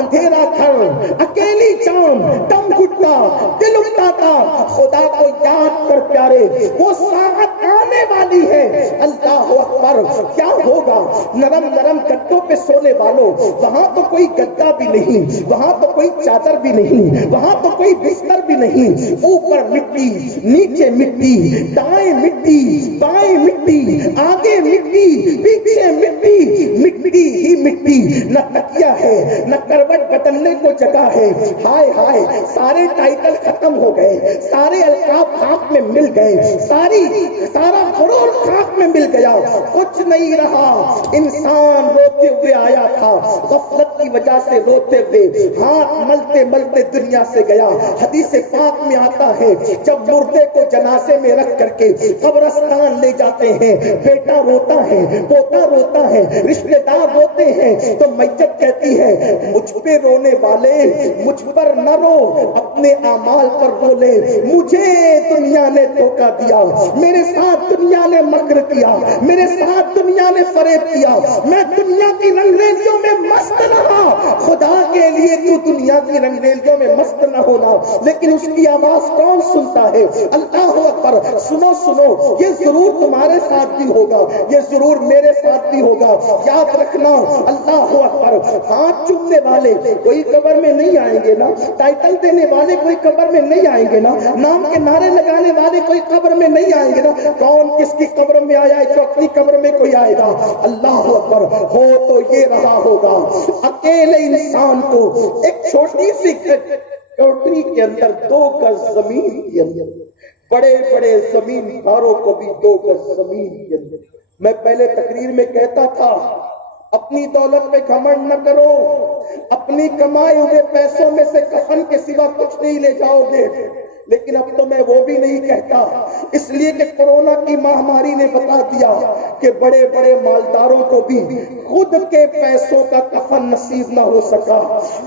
اندھیرا گھر، اکیلی جان، دم گھٹنا، دل اکتاتا، خدا کو یاد کر پیارے، وہ ساعت آنے والی ہے۔ اللہ اکبر، کیا ہوگا؟ نرم نرم گدوں پہ سونے والوں، وہاں تو کوئی گدا بھی نہیں، وہاں تو کوئی چادر بھی نہیں، وہاں تو کوئی بستر بھی نہیں، اوپر مٹی، نیچے مٹی، دائیں مٹی، بائیں مٹی، آگے مٹی، پیچھے مٹی، مٹی ہی مٹی، نہ تکیا ہے، نہ کروٹ بدلنے کو جگہ ہے۔ ہائے ہائے، سارے ٹائٹل ختم ہو گئے، سارے القاب خاک میں مل گئے، سارا غرور خاک میں مل گیا، کچھ نہیں رہا۔ انسان روتے ہوئے آیا تھا، غفلت کی وجہ سے روتے ہوئے ہاتھ ملتے ملتے دنیا سے گیا۔ حدیث پاک میں آتا ہے، جب مردے کو جنازے میں رکھ کر کے قبرستان لے جاتے ہیں، بیٹا روتا ہے، پوتا روتا ہے، رشتے دار روتے ہیں، تو میت کہتی ہے، مجھ پہ رونے والے مجھ پر نہ رو، اپنے اعمال پر رو لے۔ مجھے دنیا نے دھوکہ دیا، میرے ساتھ دنیا نے مکر کیا، میرے ساتھ دنیا نے فریب کیا، میں دنیا کی رنگریزیوں میں مست رہا۔ خدا کے لیے تو دنیا کی رنگریزیوں میں مست نہ ہونا، لیکن اس کی آواز کون سنتا ہے؟ اللہ اکبر، سنو سنو، یہ ضرور تمہارے ساتھ بھی ہوگا، یہ ضرور میرے ساتھ بھی ہوگا، یاد رکھنا۔ اللہ اکبر، ہاتھ چومنے والے کوئی قبر میں نہیں آئیں گے نا، ٹائٹل دینے والے کوئی قبر میں نہیں آئیں گے نا، نام کے نعرے لگانے والے کوئی قبر میں نہیں آئیں گے نا۔ کون کس کی قبر میں آیا ہے؟ جو اپنی قبر میں کوئی آئے گا۔ اللہ اکبر، ہو تو یہ رہا ہوگا، اکیلے انسان کو ایک چھوٹی سی کوٹری کے اندر 2 گز زمین کے اندر، بڑے بڑے زمین داروں کو بھی 2 گز زمین کے اندر۔ میں پہلے تقریر میں کہتا تھا، اپنی دولت پہ گھمنڈ نہ کرو، اپنی کمائے ہوئے پیسوں میں سے کفن کے سوا کچھ نہیں لے جاؤ گے، لیکن اب تو میں وہ بھی نہیں کہتا، اس لیے کہ کورونا کی مہاماری نے بتا دیا کہ بڑے بڑے مالداروں کو بھی خود کے پیسوں کا کفن نصیب نہ ہو سکا۔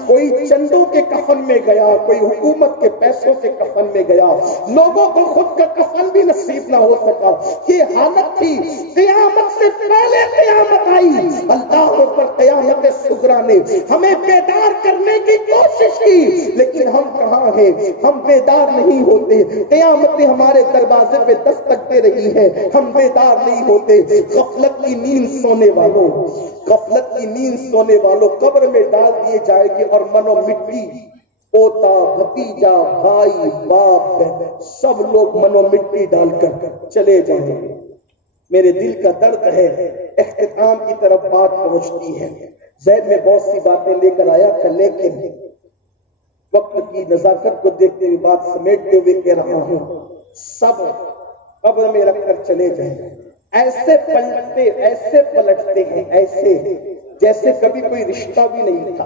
کوئی چندوں کے کفن میں گیا، کوئی حکومت کے پیسوں کے کفن میں گیا، لوگوں کو خود کا کفن بھی نصیب نہ ہو سکا۔ یہ حالت تھی، قیامت سے پہلے قیامت آئی۔ اللہ پر قیامت صغریٰ نے ہمیں بیدار کرنے کی کوشش کی، لیکن ہم کہاں ہیں؟ ہم بیدار نہیں ہوتے، قیامتیں ہمارے دروازے پہ دستک دے رہی ہیں، ہم بیدار نہیں ہوتے۔ غفلت کی نیند سونے والوں، غفلت کی نیند سونے والوں، قبر میں ڈال دیے جائے گی، اور منو مٹی، پوتا، بھتیجا، بھائی، باپ، سب لوگ منو مٹی ڈال کر چلے جائیں گے۔ میرے دل کا درد ہے، اختتام کی طرف بات پہنچتی ہے۔ ذہن میں بہت سی باتیں لے کر آیا تھا، لیکن وقت کی نزاکت کو دیکھتے ہوئے، بات سمیٹتے ہوئے کہہ رہا ہوں، سب قبر میں رکھ کر چلے جائیں، ایسے پلٹتے ہیں ایسے جیسے کبھی کوئی رشتہ بھی نہیں تھا،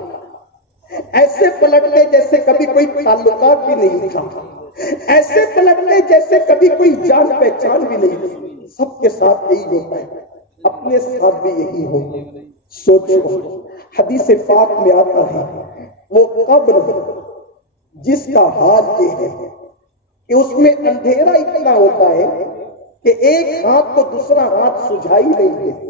ایسے پلٹتے جیسے کبھی کوئی تعلقات بھی نہیں تھا، ایسے پلٹتے جیسے کبھی کوئی جان پہچان بھی نہیں تھی۔ سب کے ساتھ یہی ہوتا ہے، اپنے ساتھ بھی یہی ہو۔ سوچو، حدیث پاک میں آتا ہے وہ قبر جس کا حال یہ ہے کہ اس میں اندھیرا اتنا ہوتا ہے کہ ایک ہاتھ کو دوسرا ہاتھ سجھائی نہیں دیتے۔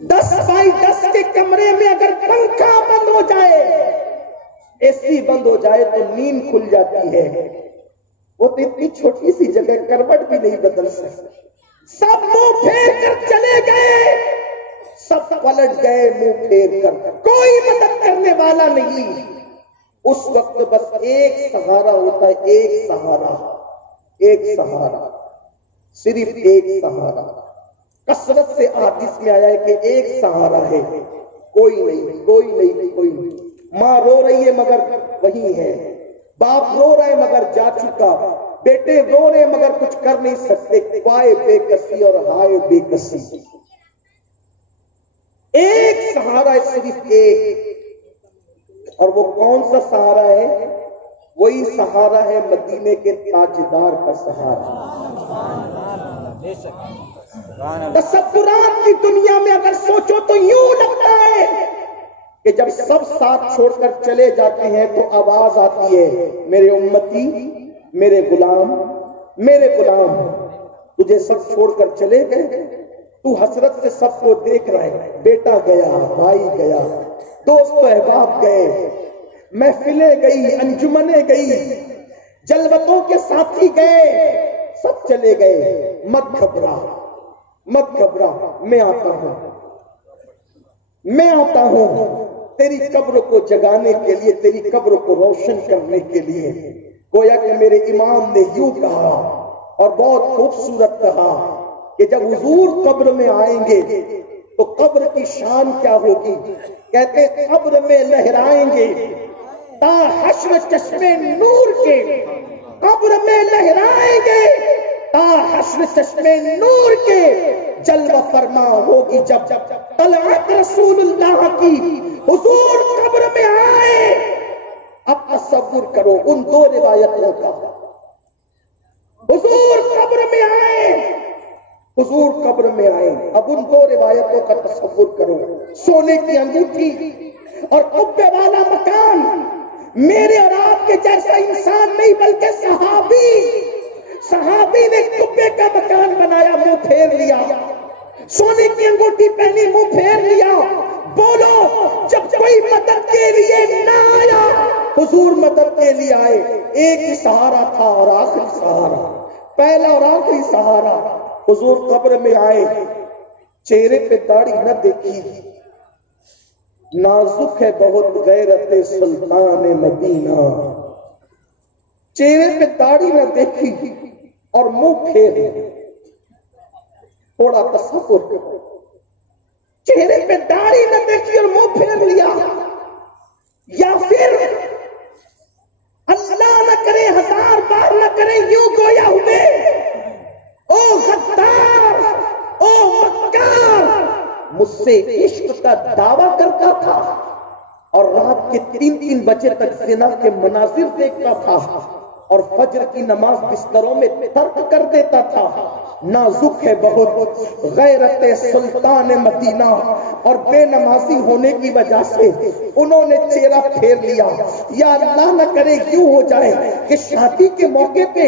10x10 کے کمرے میں اگر پنکھا بند ہو جائے، اے سی بند ہو جائے تو نیند کھل جاتی ہے۔ وہ تو اتنی چھوٹی سی جگہ کروٹ بھی نہیں بدل سکتے۔ سب منہ پھیر کر چلے گئے، سب پلٹ گئے منہ پھیر کر، کوئی مدد کرنے والا نہیں۔ اس وقت بس ایک سہارا ہوتا ہے، ایک سہارا، صرف ایک سہارا۔ کثرت سے حدیث میں آیا ہے کہ ایک سہارا ہے، کوئی نہیں۔ ماں رو رہی ہے مگر وہی ہے، باپ رو رہا ہے مگر جا چکا، بیٹے رو رہے مگر کچھ کر نہیں سکتے، پائے بے کسی اور ہائے بے کسی۔ ایک سہارا ہے، صرف ایک۔ اور وہ کون سا سہارا ہے؟ وہی سہارا ہے مدینے کے تاجدار کا سہارا۔ تصورات کی دنیا میں اگر سوچو تو یوں لگتا ہے کہ جب سب ساتھ چھوڑ کر چلے جاتے ہیں تو آواز آتی ہے، میرے امتی، میرے غلام، تجھے سب چھوڑ کر چلے گئے، تو حسرت سے سب کو دیکھ رہا ہے، بیٹا گیا، بھائی گیا، دوست و احباب گئے، محفلیں گئی، انجمنیں گئی، جلوتوں کے ساتھی گئے، سب چلے گئے۔ مت گھبرا، میں آتا ہوں تیری قبر کو جگانے کے لیے، تیری قبر کو روشن کرنے کے لیے۔ گویا کہ میرے امام نے یوں کہا اور بہت خوبصورت کہا کہ جب حضور قبر میں آئیں گے تو قبر کی شان کیا ہوگی؟ کہتے قبر میں لہرائیں گے تا حشر چشمے نور کے، قبر میں لہرائیں گے تا حشر چشمے نور کے، جلوہ فرما ہوگی جب طلعت رسول اللہ کی، حضور قبر میں آئے۔ اب تصور کرو ان دو روایتوں کا، حضور قبر میں آئے، اب ان دو روایتوں کا تصور کرو۔ سونے کی انگوٹھی اور قبے والا مکان، میرے اور آپ کے جیسا انسان نہیں بلکہ صحابی نے قبے کا مکان بنایا، منہ پھیر لیا، سونے کی انگوٹھی پہنی، منہ پھیر لیا۔ بولو، جب کوئی مدد کے لیے نہ آیا، حضور مدد کے لیے آئے۔ ایک ہی سہارا تھا اور آخری سہارا، پہلا اور آخری سہارا۔ حضور قبر میں آئے، چہرے پہ داڑھی نہ دیکھی، نازک ہے بہت غیرت سلطان مدینہ، چہرے پہ داڑھی نہ دیکھی اور منہ پھیر۔ تھوڑا تصور کرو، چہرے پہ داڑھی نہ دیکھی اور منہ پھیر لیا، یا پھر اللہ نہ کرے، ہزار بار نہ کرے، یوں گویا ہوئے، او غدار، او مکار، مجھ سے عشق کا دعویٰ کرتا تھا اور رات کے 3 بجے تک زنا کے مناظر دیکھتا تھا اور فجر کی نماز بستروں میں ترک کر دیتا تھا۔ نازک ہے بہت غیرت سلطان مدینہ، اور بے نمازی ہونے کی وجہ سے انہوں نے چہرہ پھیر لیا۔ یا اللہ نہ کرے یوں ہو جائے کہ شادی کے موقع پہ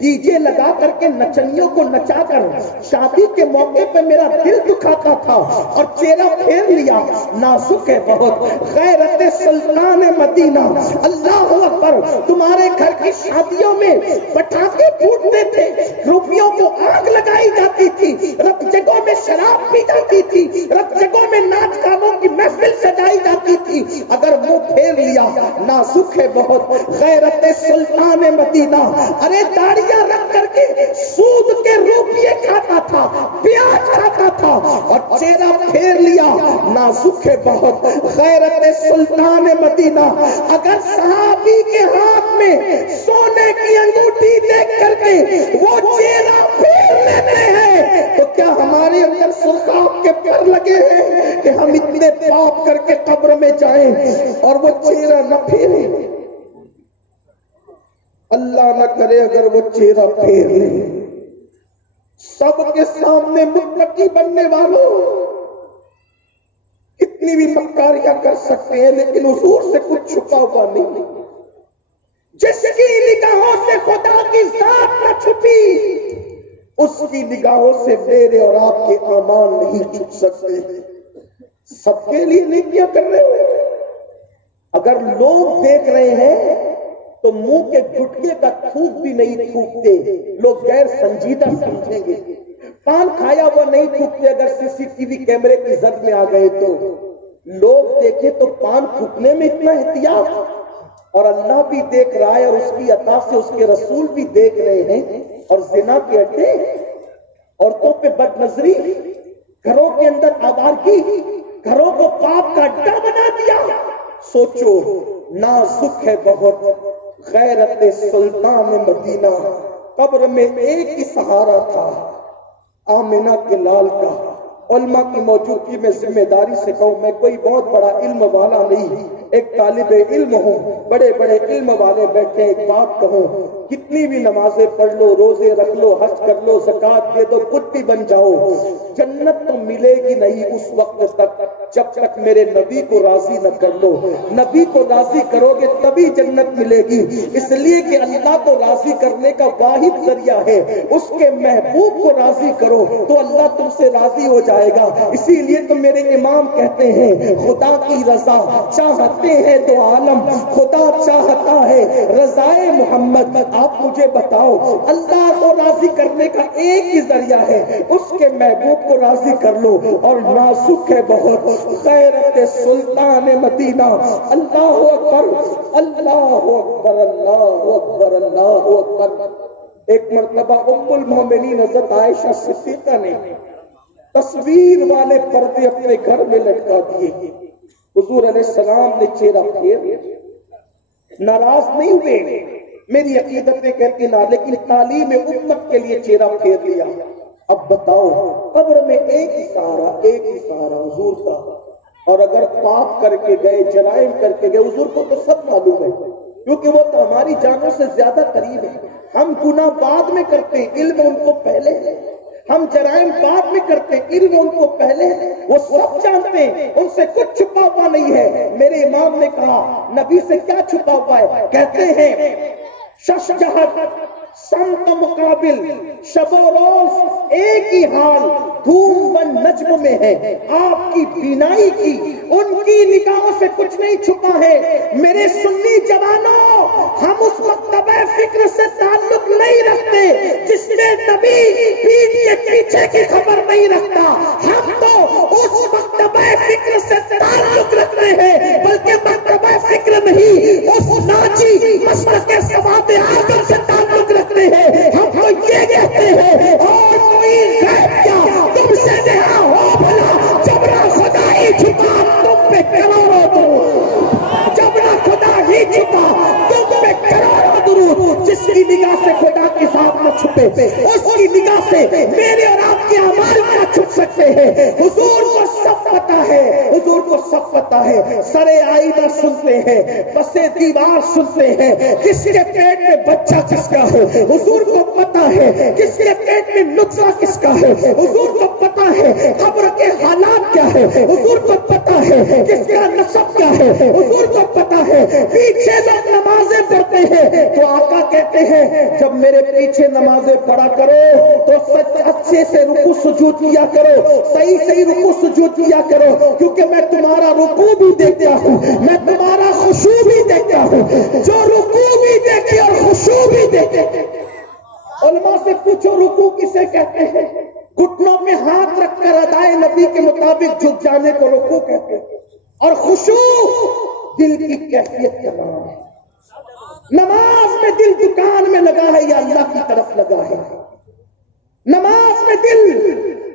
ڈی جے لگا کر کے نچنیوں کو نچا کر شادی کے موقع پہ میرا دل دکھاتا تھا اور چہرہ پھیر لیا۔ نازک ہے بہت غیرت سلطان مدینہ۔ اللہ اکبر، تمہارے گھر کی شادیوں میں پٹاخے پھوٹتے تھے، روپیوں کو آگ لگائی جاتی تھی، رت جگہوں میں شراب پی جاتی تھی، رت جگہوں میں ناچ گانوں کی محفل سجائی جاتی تھی، اگر منہ پھیر لیا، نازک ہے بہت غیرت سلطان مدینہ۔ ارے داڑیاں رکھ کر کے سود کے روپیے کھاتا تھا، پیاز کھاتا تھا اور چہرہ پھیر لیا، نازک ہے بہت غیرت سلطان مدینہ۔ اگر صحابی کے ہاتھ میں سونے سونے کی انگوٹھی دیکھ کر کے وہ چہرہ پھیر لیتے ہیں، تو کیا ہمارے اندر سرخاب کے پر لگے ہیں کہ ہم اتنے پاپ کر کے قبر میں جائیں اور وہ چہرہ نہ پھیریں؟ اللہ نہ کرے اگر وہ چہرہ پھیر لیں۔ سب کے سامنے متقی بننے والوں کتنی بھی مکاریاں کر سکتے ہیں، لیکن حضور سے کچھ چھپا ہوا نہیں۔ جس کی نگاہوں سے خدا کی ذات نہ چھپی، اس کی نگاہوں سے میرے اور آپ کے اعمال نہیں چھپ سکتے۔ سب کے لیے نیکیاں کر رہے ہو، اگر لوگ دیکھ رہے ہیں تو منہ کے گٹکے کا تھوک بھی نہیں تھوکتے، لوگ غیر سنجیدہ سمجھیں گے۔ پان کھایا ہوا نہیں تھوکتے اگر سی سی ٹی وی کیمرے کی زد میں آ گئے تو، لوگ دیکھیں تو پان تھوکنے میں اتنا احتیاط، اور اللہ بھی دیکھ رہا ہے اور اس کی عطا سے اس کے رسول بھی دیکھ رہے ہیں۔ اور زنا کے اڈے، عورتوں پہ بد نظری، گھروں کے اندر آوارگی، گھروں کو پاپ کا اڈا بنا دیا۔ سوچو، نازک ہے بہت غیرت سلطان مدینہ، قبر میں ایک ہی سہارا تھا، آمنہ کے لال کا۔ علماء کی موجودگی میں ذمہ داری سے کہوں، میں کوئی بہت بڑا علم والا نہیں، ایک طالب علم ہوں، بڑے بڑے علم والے بیٹھے، ایک بات کہوں، کتنی بھی نمازیں پڑھ لو، روزے رکھ لو، حج کر لو، زکوٰۃ دے دو، کچھ بھی بن جاؤ، جنت تو ملے گی نہیں اس وقت تک جب تک میرے نبی کو راضی نہ کر لو۔ نبی کو راضی کرو گے تبھی جنت ملے گی، اس لیے کہ اللہ کو راضی کرنے کا واحد ذریعہ ہے، اس کے محبوب کو راضی کرو تو اللہ تم سے راضی ہو جائے گا۔ اسی لیے تو میرے امام کہتے ہیں، خدا کی رضا چاہتے ہیں تو عالم، خدا چاہتا ہے رضائے محمد۔ آپ مجھے بتاؤ، اللہ کو راضی کرنے کا ایک ہی ذریعہ ہے، اس کے محبوب کو راضی کر لو۔ اور نازک ہے بہت غیرت سلطان مدینہ۔ اللہ اکبر، اللہ اکبر، اللہ اکبر، اللہ اکبر۔ ایک مرتبہ ام المومنین حضرت عائشہ صدیقہ نے تصویر والے پردے اپنے گھر میں لٹکا دیے۔ حضور علیہ السلام نے چہرہ پھیر لیا، ناراض نہیں ہوئے، میری عقیدت میں کہتی نہ، لیکن تعلیم امت کے لیے چہرہ پھیر لیا۔ اب بتاؤ، قبر میں ایک ہی سہارا حضور کا، اور اگر پاپ کر کے گئے، جرائم کر کے گئے، حضور کو تو سب معلوم ہے کیونکہ وہ تو ہماری جانوں سے زیادہ قریب ہے۔ ہم گناہ بعد میں کرتے ہیں، علم ان کو پہلے ہے، ہم جرائم بعد میں کرتے ہیں، علم ان کو پہلے ہے، وہ سب جانتے ہیں، ان سے کچھ چھپا ہوا نہیں ہے۔ میرے امام نے کہا، نبی سے کیا چھپا ہوا ہے؟ کہتے ہیں شش جہت سمت مقابل، شب و روز ایک ہی حال، دھوم و نجم میں ہے آپ کی بینائی کی، ان کی نگاہوں سے کچھ نہیں چھپا ہے۔ میرے سنی جوانوں، ہم اس مکتبہ فکر سے تعلق نہیں رکھتے جس میں نبی پیٹھ کے پیچھے کی خبر نہیں رکھتا، ہم تو اس مکتبہ فکر سے تعلق رکھتے ہیں، بلکہ مکتبہ فکر نہیں، اس ناجی مسلک سواد اعظم سے تعلق رکھتے ہیں۔ ہم کو یہ کہتے ہیں، اور کوئی غیب کیا تم سے نہا ہو بھلا، جب نہ خدا ہی چھپا تم پہ کروڑوں درود، جب نہ خدا ہی چھپا تم پہ کروڑوں درود۔ جس کی نگاہ سے خدا کی ذات نہ چھپے، اس کی نگاہ سے میرے اور آپ کے اعمال کیا چھپ سکتے ہیں؟ حضور کو سب پتا ہے، حضور کو سب پتا ہے۔ سرے آئینہ سنتے ہیں، پسے دیوار سنتے ہیں، کس کے پیٹ میں بچہ کس کا ہے حضور کو پتا ہے، کس کے پیٹ میں نطفہ کس کا ہے حضور کو پتا ہے، قبر کے حالات کیا ہے حضور کو پتا ہے، کس کا نسب کیا ہے حضور کو پتا ہے۔ پیچھے لوگ نمازیں پڑھتے ہیں تو آقا کہتے ہیں، جب میرے پیچھے نمازیں پڑھا کرو تو سچ اچھے سے رکوع سجود کیا کرو، صحیح رکوع سجود کیا کرو، کیونکہ میں تمہارا رکوع بھی دیکھتا ہوں، میں تمہارا خشوع بھی دیکھتا ہوں، جو رکوع بھی دیکھے اور خشوع بھی دیکھے۔ علماء سے پوچھو رکوع کسے کہتے ہیں؟ گھٹنوں پہ ہاتھ رکھ کر ادائے نبی کے مطابق جھک جانے کو رکوع کہتے ہیں، اور خشوع دل کی کیفیت کا نام ہے۔ نماز میں دل دکان میں لگا ہے یا اللہ کی طرف لگا ہے؟ نماز میں دل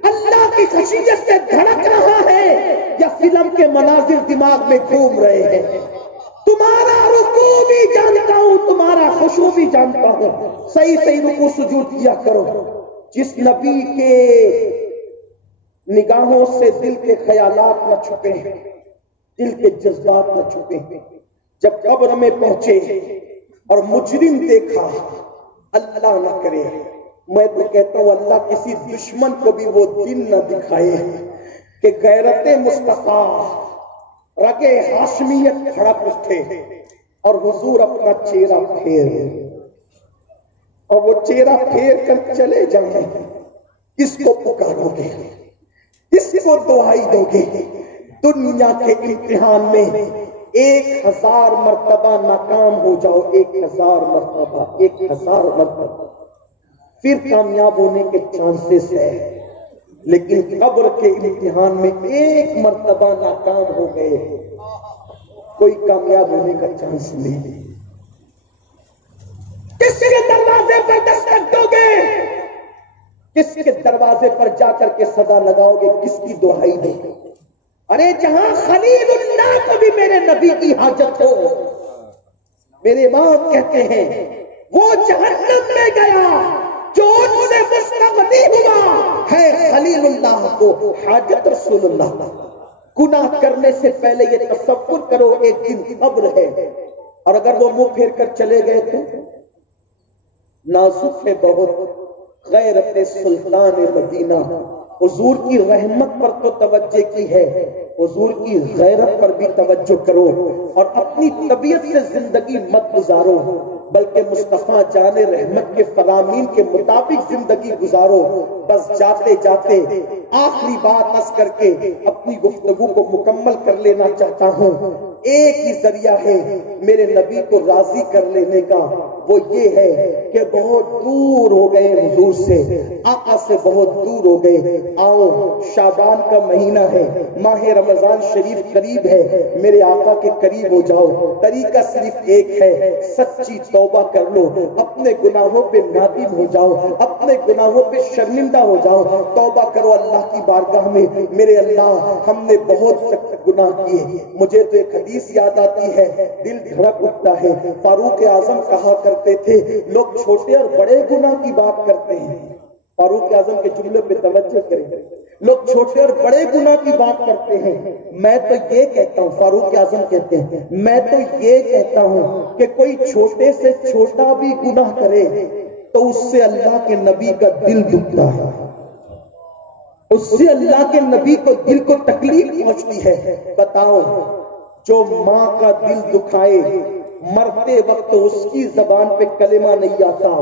اللہ کی خشیت سے دھڑک رہا ہے یا فلم کے مناظر دماغ میں گھوم رہے ہیں؟ تمہارا رکوع بھی جانتا ہوں، تمہارا خشوع بھی جانتا ہوں، صحیح صحیح رکوع سجود کیا کرو۔ جس نبی کے نگاہوں سے دل کے خیالات نہ چھپے ہیں، دل کے جذبات نہ چھپے ہیں، جب قبر میں پہنچے اور مجرم دیکھا، اللہ نہ کرے، میں تو کہتا ہوں اللہ کسی دشمن کو بھی وہ دن نہ دکھائے کہ غیرت مصطفیٰ رگے ہاشمیت کھڑک اٹھے اور حضور اپنا چہرہ پھیر، اور وہ چہرہ پھیر کر چلے جائیں، کس کو پکارو گے، کس کو دعائی دو گے؟ دنیا کے امتحان میں 1000 مرتبہ ناکام ہو جاؤ، 1000 مرتبہ، 1000 مرتبہ، پھر کامیاب ہونے کے چانسز ہے، لیکن قبر کے امتحان میں 1 مرتبہ ناکام ہو گئے، کوئی کامیاب ہونے کا چانس نہیں۔ کس کے دروازے پر دستک دو گے؟ کس کے دروازے پر جا کر کے صدا لگاؤ گے؟ کس کی دعائی دو گے؟ ارے جہاں خلیل اللہ کو بھی میرے نبی کی حاجت ہو، میرے امام کہتے ہیں وہ جہنم میں گیا جو ان سے مستغنی ہوا ہے، خلیل اللہ کو حاجت رسول اللہ۔ گناہ کرنے سے پہلے یہ تصور کرو ایک دن قبر ہے، اور اگر وہ منہ پھیر کر چلے گئے تو نازک ہے بہت غیرت سلطان مدینہ۔ حضور کی رحمت پر تو توجہ کی ہے، حضور کی غیرت پر بھی توجہ کرو، اور اپنی طبیعت سے زندگی مت گزارو، بلکہ مصطفیٰ جان رحمت کے فرامین کے مطابق زندگی گزارو۔ بس جاتے جاتے آخری بات عرض کر کے اپنی گفتگو کو مکمل کر لینا چاہتا ہوں۔ ایک ہی ذریعہ ہے میرے نبی کو راضی کر لینے کا، وہ یہ ہے کہ بہت دور ہو گئے حضور سے، آقا سے بہت دور ہو گئے۔ آؤ، شعبان کا مہینہ ہے، ماہ رمضان شریف قریب ہے، میرے آقا کے قریب ہو جاؤ۔ طریقہ صرف ایک ہے، سچی توبہ کر لو، اپنے گناہوں پہ نادم ہو جاؤ، اپنے گناہوں پہ شرمندہ ہو جاؤ، توبہ کرو اللہ کی بارگاہ میں۔ میرے اللہ، ہم نے بہت گناہ کیے، مجھے تو ایک حدیث یاد آتی ہے، دل دھڑک اٹھتا ہے۔ فاروق اعظم کہا کرتے تھے لوگ چھوٹے اور بڑے گناہ کی بات کرتے ہیں، فاروق اعظم کے جملے پہ توجہ کریں، لوگ چھوٹے اور بڑے گناہ کی بات کرتے ہیں، میں تو یہ کہتا ہوں، فاروق اعظم کہتے ہیں میں تو یہ کہتا ہوں کہ کوئی چھوٹے سے چھوٹا بھی گناہ کرے تو اس سے اللہ کے نبی کا دل دکھتا ہے، اس سے اللہ کے نبی کو دل کو تکلیف پہنچتی ہے۔ بتاؤ، جو ماں کا دل دکھائے مرتے وقت اس کی زبان پہ کلمہ نہیں آتا،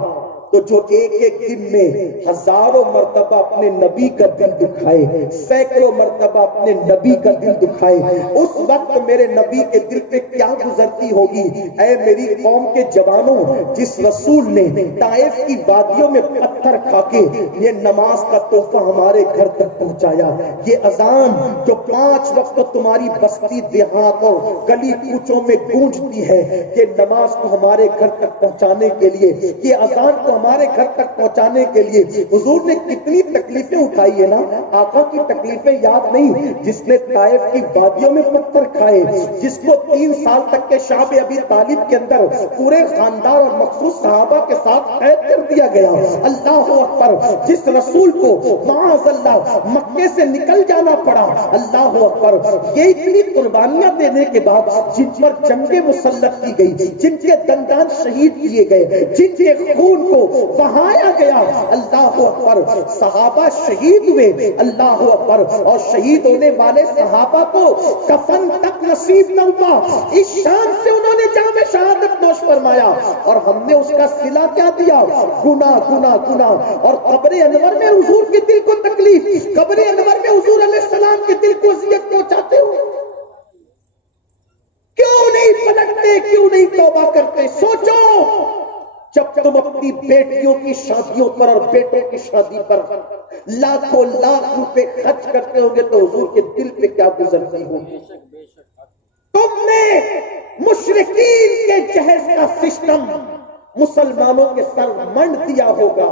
تو جو ایک ایک دن میں ہزاروں مرتبہ اپنے نبی کا دل دکھائے، سینکڑوں مرتبہ اپنے نبی کا دل دکھائے، اس وقت میرے نبی کے دل پہ کیا گزرتی ہوگی؟ اے میری قوم کے جوانوں، جس رسول نے طائف کی وادیوں میں پتھر کھا کے یہ نماز کا تحفہ ہمارے گھر تک پہنچایا، یہ اذان جو 5 وقت تمہاری بستی دیہات اور گلی کوچوں میں گونجتی ہے، یہ نماز کو ہمارے گھر تک پہنچانے کے لیے، یہ اذان کو ہمارے گھر تک پہنچانے کے لیے حضور نے کتنی تکلیفیں اٹھائی ہے نا۔ آقا کی تکلیفیں یاد نہیں؟ جس نے طائف کی وادیوں میں پتھر کھائے، جس کو 3 سال تک کے شعب ابی طالب کے اندر پورے خاندان اور مخصوص صحابہ کے ساتھ قید کر دیا گیا، اللہ اکبر، جس رسول کو معاذ اللہ مکے سے نکل جانا پڑا، اللہ اکبر، یہ اتنی قربانیاں دینے کے بعد جن پر جنگیں مسلط کی گئی، جن کے دندان شہید کیے گئے، جن کے خون کو بہایا گیا، اللہ اکبر، صحابہ شہید ہوئے، اللہ اکبر، اور شہید ہونے والے صحابہ کو کفن تک نصیب نہ ہوا، اس شان سے انہوں نے جام شہادت نوش فرمایا، اور ہم نے اس کا صلہ کیا دیا؟ گناہ گناہ گناہ۔ اور قبر انور میں حضور کے دل کو تکلیف، قبر انور میں حضور علیہ السلام کے دل کو اذیت پہنچاتے ہو، کیوں نہیں پلٹتے، کیوں نہیں توبہ کرتے؟ سوچو، جب تم اپنی بیٹیوں کی شادیوں پر اور بیٹوں کی شادی پر لاکھوں لاکھ روپے خرچ کرتے ہوگے تو حضور کے دل پہ کیا گزرتی ہوگی؟ تم نے مشرکین کے جہیز کا سسٹم مسلمانوں کے سر منڈ دیا ہوگا،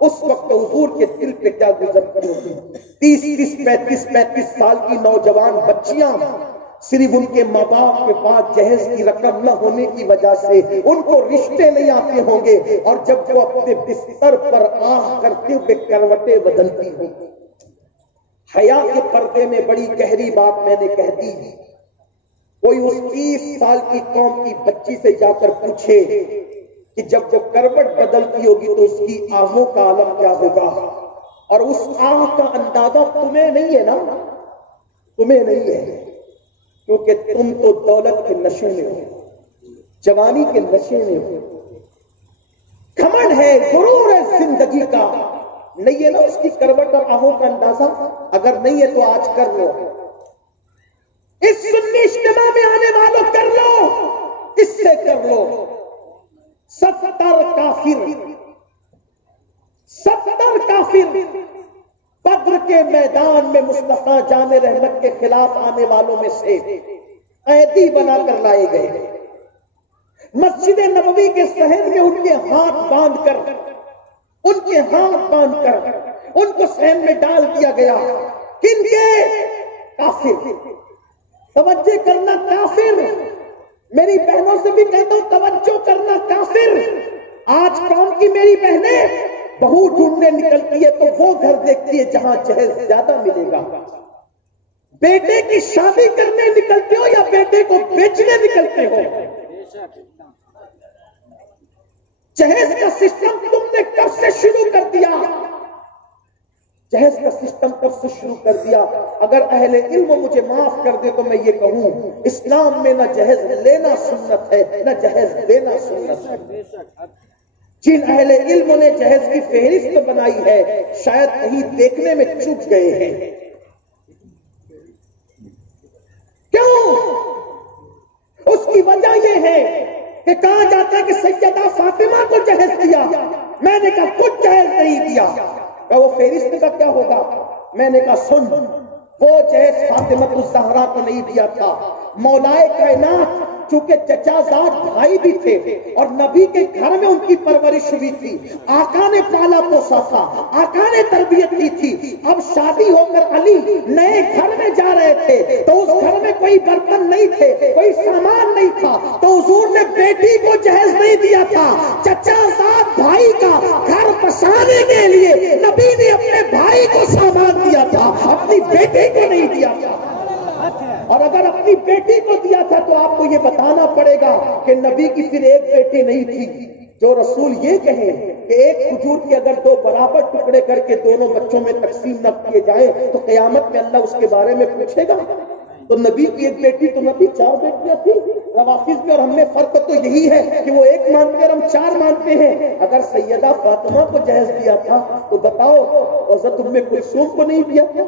اس وقت حضور کے دل پہ کیا گزرتی ہوگی؟ 30 35 سال کی نوجوان بچیاں صرف ان کے ماں باپ کے پاس جہیز کی رقم نہ ہونے کی وجہ سے ان کو رشتے نہیں آتے ہوں گے، اور جب وہ اپنے بستر پر آہ کرتے ہوئے کروٹیں بدلتی ہوں۔ حیا کے پردے میں بڑی گہری بات میں نے کہہ دی، کوئی اس 30 سال کی قوم کی بچی سے جا کر پوچھے کہ جب وہ کروٹ بدلتی ہوگی تو اس کی آہوں کا عالم کیا ہوگا، اور اس آہ کا اندازہ تمہیں نہیں ہے نا، تمہیں نہیں ہے، کیونکہ تم تو دولت کے نشے میں ہو، جوانی کے نشے میں ہو، گھمنڈ ہے، غرور ہے زندگی کا، نہیں ہے نا اس کی کروٹ اور آہوں کا اندازہ؟ اگر نہیں ہے تو آج کر لو، اس سنی اجتماع میں آنے والوں کر لو، اس سے کر لو۔ 70 کافر بدر کے میدان میں مصطفیٰ جان رحمت کے خلاف آنے والوں میں سے قیدی بنا کر لائے گئے، مسجد نبوی کے صحن میں ان کے ہاتھ باندھ کر ان کو صحن میں ڈال دیا گیا۔ کن کے؟ کافر۔ توجہ کرنا کافر، میری بہنوں سے بھی کہتا ہوں توجہ کرنا کافر۔ آج کون کی میری بہنیں بہو ڈھونڈنے نکلتی ہے تو وہ گھر دیکھتی ہے جہاں جہیز زیادہ ملے گا۔ بیٹے کی شادی کرنے نکلتے ہو یا بیٹے کو بیچنے نکلتے ہو؟ جہیز کا سسٹم تم نے کب سے شروع کر دیا؟ جہیز کا سسٹم کب سے شروع کر دیا؟ اگر اہل علم مجھے معاف کر دے تو میں یہ کہوں، اسلام میں نہ جہیز لینا سنت ہے نہ جہیز دینا سنت ہے۔ جن اہل علم نے جہیز کی فہرست بنائی ہے شاید کہیں دیکھنے میں چوک گئے ہیں۔ کیوں؟ اس کی وجہ یہ ہے کہ کہا جاتا ہے کہ سیدہ فاطمہ کو جہیز دیا، میں نے کہا کچھ جہیز نہیں دیا، کہ وہ فہرست کا کیا ہوگا؟ میں نے کہا سن، وہ جہیز فاطمہ الزہرا کو نہیں دیا تھا، مولائے کائنات چونکہ چچا زاد بھائی بھی تھے اور نبی کے گھر میں ان کی پرورش ہوئی تھی، آقا نے پالا پوسا تھا، آقا نے تربیت کی تھی، اب شادی ہو کر علی نئے گھر میں جا رہے تھے تو اس گھر میں کوئی برتن نہیں تھے، کوئی سامان نہیں تھا، تو حضور نے بیٹی کو جہیز نہیں دیا تھا، چچا زاد بھائی کا گھر بسانے کے لیے نبی نے اپنے بھائی کو سامان دیا تھا، اپنی بیٹی کو نہیں دیا تھا۔ اور اگر اپنی بیٹی کو دیا تھا تو آپ کو یہ بتانا پڑے گا کہ نبی کی پھر ایک بیٹی نہیں تھی۔ جو رسول یہ کہیں کہ ایک کھجور کے اگر 2 برابر ٹکڑے کر کے دونوں بچوں میں تقسیم نہ کیے جائیں تو قیامت میں اللہ اس کے بارے میں پوچھے گا۔ تو نبی کی ایک بیٹی تو نبی 4 بیٹیاں تھی۔ روافظ میں اور ہم میں فرق تو یہی ہے کہ وہ 1 مانتے اور ہم 4 مانتے ہیں۔ اگر سیدہ فاطمہ کو جہیز دیا تھا تو بتاؤ حضرت ام کلثوم کو نہیں دیا تھا؟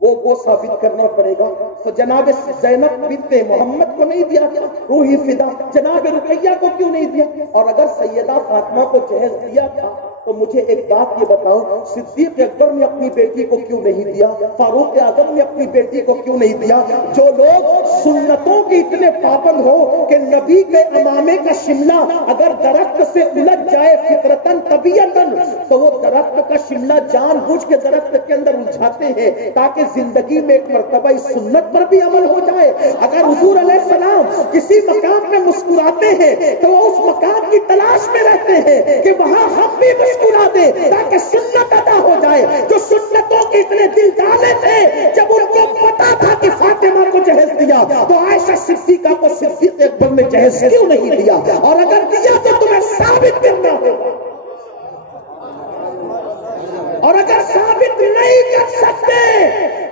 وہ ثابت کرنا پڑے گا۔ تو جناب زینب بنت محمد کو نہیں دیا گیا، روحی فدا جناب رقیہ کو کیوں نہیں دیا؟ اور اگر سیدہ فاطمہ کو جہیز دیا تھا تو مجھے ایک بات یہ بتاؤ، صدیق اکبر نے اپنی بیٹی کو کیوں نہیں دیا؟ فاروق اعظم نے اپنی بیٹی کو کیوں نہیں دیا؟ جو لوگ سنتوں کے اتنے پابند ہو کہ نبی کے امامے کا شملہ اگر درخت سے الجھ جائے فطرتاً طبیعتاً تو وہ درخت کا شملہ جان بوجھ کے درخت کے اندر الجھاتے ہیں تاکہ زندگی میں ایک مرتبہ اس سنت پر بھی عمل ہو جائے۔ اگر حضور علیہ السلام کسی مقام میں مسکراتے ہیں تو وہ اس مقام کی تلاش میں رہتے ہیں کہ وہاں ہم بھی مسکرا دیں تاکہ سنت ادا ہو جائے۔ جو سنتوں کے اتنے دل ڈالے تھے، جب ان کو پتا تھا کہ فاطمہ کو جہیز دیا تو عائشہ صدیقہ کو صدیق اکبر نے جہیز کیوں نہیں دیا؟ اور اگر دیا تو تمہیں ثابت کرنا ہوگا، اور اگر ثابت نہیں کر سکتے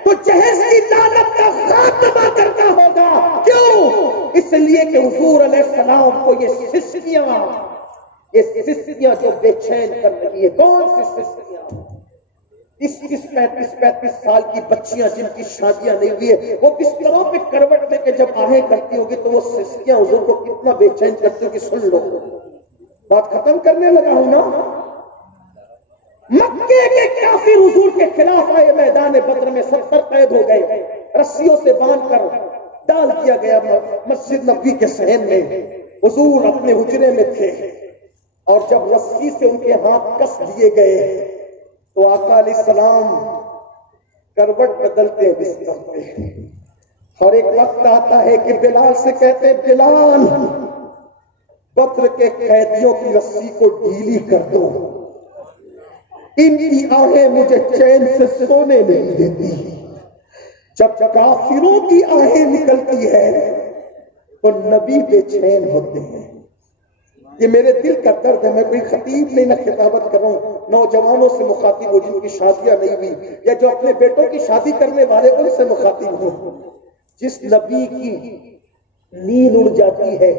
تو جہیز کی لعنت کا خاتمہ کرنا ہوگا۔ کیوں؟ اس لیے کہ حضور علیہ السلام کو یہ سستیاں جو بے چین کر رہی ہے، کون سی سستیاں؟ 35 سال کی بچیاں جن کی شادیاں نہیں ہوئی ہے، وہ بستروں پہ کروٹ دے کے جب آہیں کرتی ہوگی تو وہ سستیاں حضور کو کتنا بے چین کرتی ہوگی۔ سن لو، بات ختم کرنے لگا ہوں نا۔ مکے کے کافر حضور کے خلاف آئے، میدان بدر میں 70 قید ہو گئے، رسیوں سے باندھ کر ڈال دیا گیا مسجد نبوی کے صحن میں۔ حضور اپنے حجرے میں تھے اور جب رسی سے ان کے ہاتھ کس دیے گئے تو آقا علیہ السلام کروٹ بدلتے بستر پہ، اور ایک وقت آتا ہے کہ بلال سے کہتے بلال بدر کے قیدیوں کی رسی کو ڈھیلی کر دو، ان کی آہیں مجھے چین سے سونے نہیں دیتی۔ جب کافروں کی آہیں نکلتی ہے تو نبی بے چین ہوتے ہیں۔ یہ میرے دل کا درد ہے، میں کوئی خطیب نہیں نہ خطابت کر رہا ہوں، نوجوانوں سے مخاطب ہوں جن کی شادیاں نہیں ہوئی یا جو اپنے بیٹوں کی شادی کرنے والے ان سے مخاطب ہوں۔ جس نبی کی نیند اڑ جاتی ہے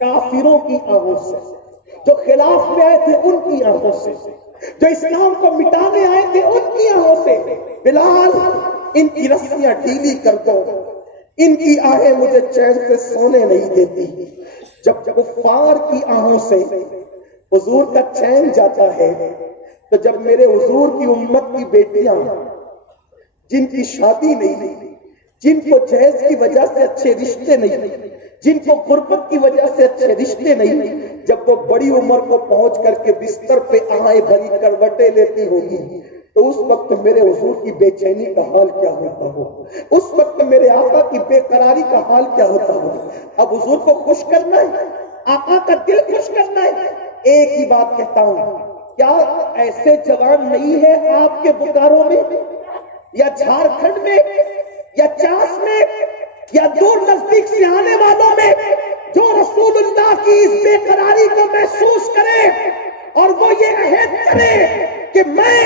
کافروں کی آہوں سے، جو خلاف میں آئے تھے ان کی آہوں سے، جو اسلام کو مٹانے آئے تھے ان کی آہوں سے، بلال ان کی رسیاں ڈھیلی کر دو، ان کی آہیں مجھے چین سے سونے نہیں دیتی۔ جب کفار کی آہوں سے حضور کا چین جاتا ہے تو جب میرے حضور کی امت کی بیٹیاں جن کی شادی نہیں، جن کو جہیز کی وجہ سے اچھے رشتے نہیں، جن کو غربت کی وجہ سے اچھے رشتے نہیں، جب وہ بڑی عمر کو پہنچ کر کے بستر پہ آہیں بھری کروٹیں لیتی ہوگی تو اس وقت میرے حضور کی بے چینی کا حال کیا ہوتا ہو، اس وقت میرے آقا کی بے قراری کا حال کیا ہوتا ہو۔ اب حضور کو خوش کرنا ہے، آقا کا دل خوش کرنا ہے، ایک ہی بات کہتا ہوں، کیا ایسے جوان نہیں ہے آپ کے بکاروں میں یا جھارکھنڈ میں یا چاس میں یا دور نزدیک سے آنے والوں میں جو رسول اللہ کی اس بے قراری کو محسوس کرے اور وہ یہ عہد کرے کہ میں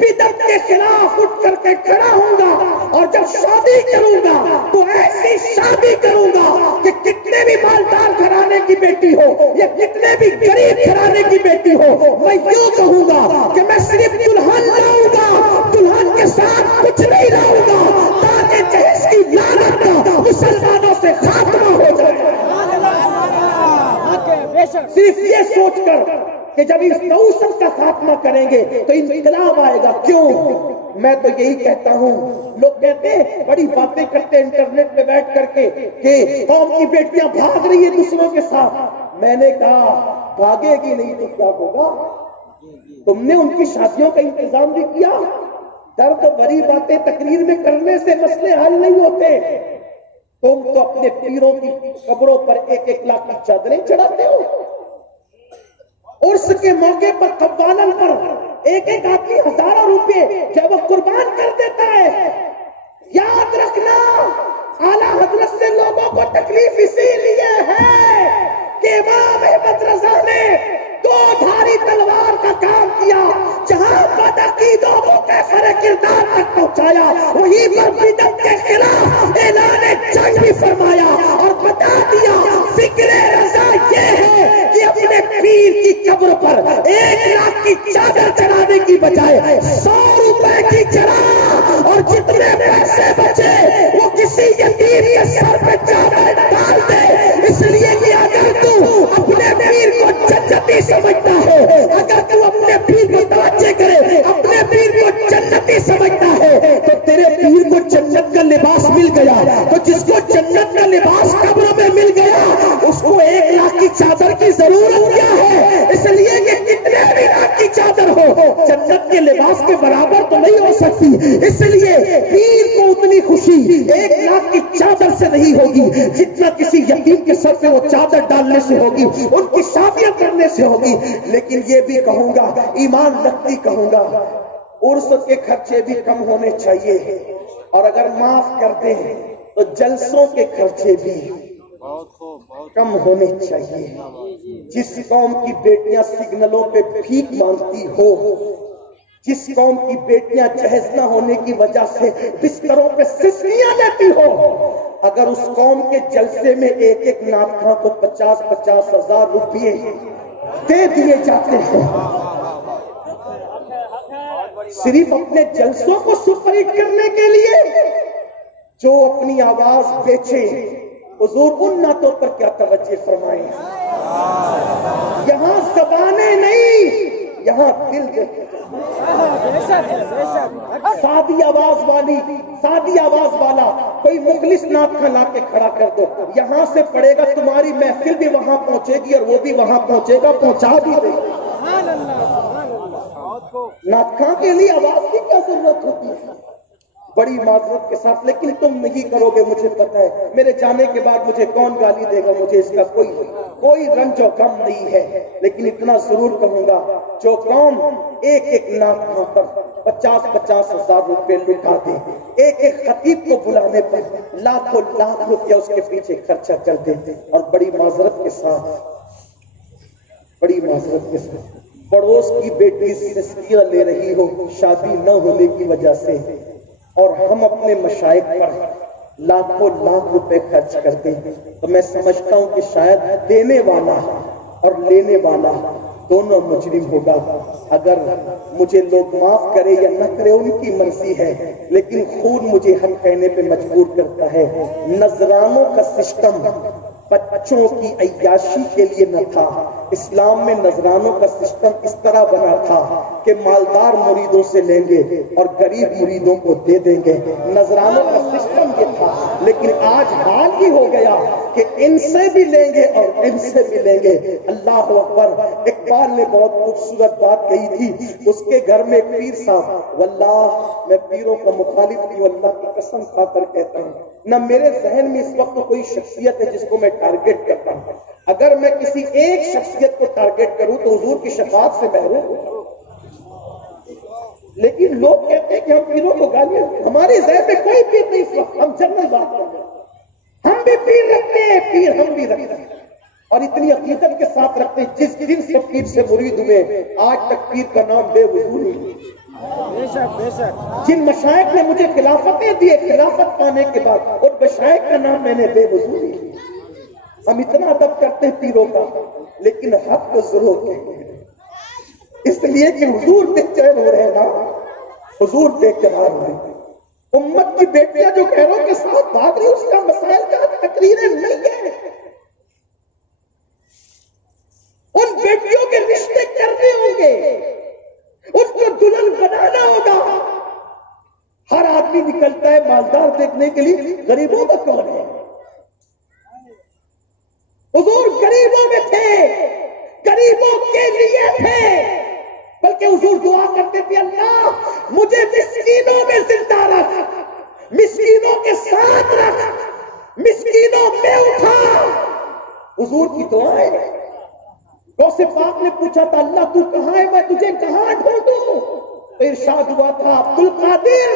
بدعت کے خلاف اٹھ کر کے کھڑا ہوں گا اور جب شادی کروں گا تو ایسی شادی کروں گا کہ کتنے بھی مالدار گھرانے کی بیٹی ہو یا کتنے بھی غریب گھرانے کی بیٹی ہو، میں یوں کہوں گا کہ میں صرف دلہن لاؤں گا، دلہن کے ساتھ کچھ نہیں لاؤں گا تاکہ جہیز کی لعنت کا مسلمانوں سے خاتمہ ہو جائے۔ صرف یہ سوچ کر کہ جب اس نوسط کا خاتمہ کریں گے تو انقلاب آئے گا۔ کیوں؟ میں تو یہی کہتا ہوں، لوگ کہتے ہیں بڑی باتیں کرتے ہیں انٹرنیٹ پہ بیٹھ کر کے کہ قوم کی بیٹیاں بھاگ رہی ہیں دوسروں کے ساتھ۔ میں نے کہا بھاگے گی نہیں تو کیا ہوگا؟ تم نے ان کی شادیوں کا انتظام بھی کیا۔ درد بھری باتیں تقریر میں کرنے سے مسئلے حل نہیں ہوتے۔ تم تو اپنے پیروں کی قبروں پر 1-1 لاکھ کی چادریں چڑھاتے ہو، عرس کے موقع پر قوالن پر 1-1 آدمی ہزاروں روپے جب وہ قربان کر دیتا ہے۔ یاد رکھنا اعلیٰ حضرت سے لوگوں کو تکلیف اسی لیے ہے کہ امام احمد رضا نے 2 دھاری تلوار کا کام کیا، جہاں بدعقیدوں کو کیفر کردار تک پہنچایا وہیں پر بدعت کے خلاف اعلان جنگ بھی فرمایا اور بتا دیا فکر رضا یہ ہے کہ اپنے پیر کی قبر پر 1 لاکھ کی چادر چڑھانے کی بجائے 100 روپے کی چڑھا اور جتنے پیسے بچے وہ کسی یتیم کے سر پہ چادر ڈال دے، اس لیے کہ اگر تو اپنے پیر کو جنتی سمجھتا ہے، اگر تو اپنے پیر کو توجہ کرے اپنے پیر کو جنتی سمجھتا ہے تو تیرے پیر کو جنت کا لباس مل گیا، تو جس کو جنت کا لباس قبر میں مل گیا اس کو 1 لاکھ کی چادر کی ضرورت کیا ہے؟ اس لیے کہ کتنے بھی لاکھ کی چادر ہو جنت کے لباس کے برابر تو نہیں ہو سکتی، اس لیے پیر کو اتنی خوشی 1 لاکھ کی چادر سے نہیں ہوگی جتنا کسی یتیم کے سر پہ وہ چادر ڈالنے سے ہوگی، ان کی شادیاں کرنے سے ہوگی۔ لیکن یہ بھی کہوں گا، ایمان رکھتی کہوں گا، عرس کے خرچے بھی کم ہونے چاہیے اور اگر معاف کر دیں تو جلسوں کے خرچے بھی کم ہونے چاہیے۔ جس قوم کی بیٹیاں سگنلوں پہ بھیک مانگتی ہو، جس قوم کی بیٹیاں جہیز نہ ہونے کی وجہ سے بستروں پہ سسکیاں لیتی ہو، اگر اس قوم کے جلسے میں 1-1 ناخواں کو 50-50 ہزار روپئے دے دیے جاتے ہیں صرف اپنے جلسوں کو سپرہٹ کرنے کے لیے، جو اپنی آواز بیچے حضور ان نعتوں پر کیا توجہ فرمائیں۔ یہاں زبانیں نہیں، یہاں دل دیکھے، سادی آواز والا کوئی مخلص نعت لا کے کھڑا کر دو، یہاں سے پڑے گا، تمہاری محفل بھی وہاں پہنچے گی اور وہ بھی وہاں پہنچے گا، پہنچا بھی دے گا۔ نعت خاں کے لیے آواز کی کیا ضرورت ہوتی ہے؟ بڑی معذرت کے ساتھ، لیکن تم نہیں کرو گے مجھے پتہ ہے، میرے جانے کے بعد مجھے کون گالی دے گا، مجھے اس کا کوئی رنج و غم نہیں ہے، لیکن اتنا ضرور کہوں گا، جو قوم ایک ایک نام پر 50-50 ہزار روپے لٹا دے، ایک ایک خطیب کو بلانے پر لاکھوں لاکھ روپیہ اس کے پیچھے خرچہ کر دے، اور بڑی معذرت کے ساتھ پڑوس کی بیٹی سے سیرہ لے رہی ہو شادی نہ ہونے کی وجہ سے، اور ہم اپنے مشائخ پر لاکھوں لاکھ روپے خرچ کرتے ہیں، تو میں سمجھتا ہوں کہ شاید دینے والا اور لینے والا دونوں مجرم ہوگا۔ اگر مجھے لوگ معاف کرے یا نہ کرے ان کی مرضی ہے، لیکن خود مجھے حق کہنے پہ مجبور کرتا ہے۔ نذرانوں کا سسٹم بچوں کی عیاشی کے لیے نہ تھا، اسلام میں نذرانوں کا سسٹم اس طرح بنا تھا کہ مالدار مریدوں سے لیں گے اور غریب مریدوں کو دے دیں گے، نذرانوں کا سسٹم یہ تھا۔ لیکن آج حال ہی ہو گیا کہ ان سے بھی لیں گے اور ان سے بھی لیں گے۔ اللہ اکبر! اقبال نے بہت خوبصورت بات کہی تھی، اس کے گھر میں ایک پیر صاحب، واللہ میں پیروں کا مخالف نہیں، اللہ کی قسم کھا کر کہتا ہوں، نہ میرے ذہن میں اس وقت کوئی شخصیت ہے جس کو میں ٹارگٹ کرتا ہوں۔ اگر میں کسی ایک شخصیت کو ٹارگٹ کروں تو حضور کی شفاعت سے محروم ہوں، لیکن لوگ کہتے ہیں کہ ہم پیروں کو گالیاں، ہمارے ذہن میں کوئی پیر نہیں اس وقت، ہم جنرل بات کر رہے ہیں، ہم بھی پیر رکھتے ہیں، پیر ہم بھی رکھتے ہیں، اور اتنی عقیدت کے ساتھ رکھتے ہیں، جس جن سے پیر سے مرید ہوئے آج تک پیر کا نام بے وضو نہیں۔ جن مشائخ نے مجھے خلافتیں دی، خلافت پانے کے بعد اور مشائخ کا نام میں نے بے وضو نہیں۔ ہم اتنا ادب کرتے ہیں پیروں کا، لیکن حق کو ضرور کہتے ہیں، اس لیے کہ حضور بے چین ہو رہے نا، حضور بے قرار ہو رہے۔ امت کی بیٹیاں جو گھروں کے ساتھ بھاگ رہی، اس کا مسائل کا تقریریں نہیں ہے، ان بیٹیوں کے رشتے کرنے ہوں گے، ان کو دلہن بنانا ہوگا۔ ہر آدمی نکلتا ہے مالدار دیکھنے کے لیے، غریبوں کا کون ہے؟ حضور غریبوں میں تھے، غریبوں کے لیے تھے، بلکہ حضور دعا کرتے تھے، اللہ مجھے مسکینوں میں زندہ رکھ، مسکینوں کے ساتھ رکھ، مسکینوں میں اٹھا۔ حضور کی دعا ہے۔ غوث پاک نے پوچھا تھا، اللہ تو کہاں ہے، میں تجھے کہاں ڈھونڈوں؟ تو ارشاد ہوا تھا، عبد القادر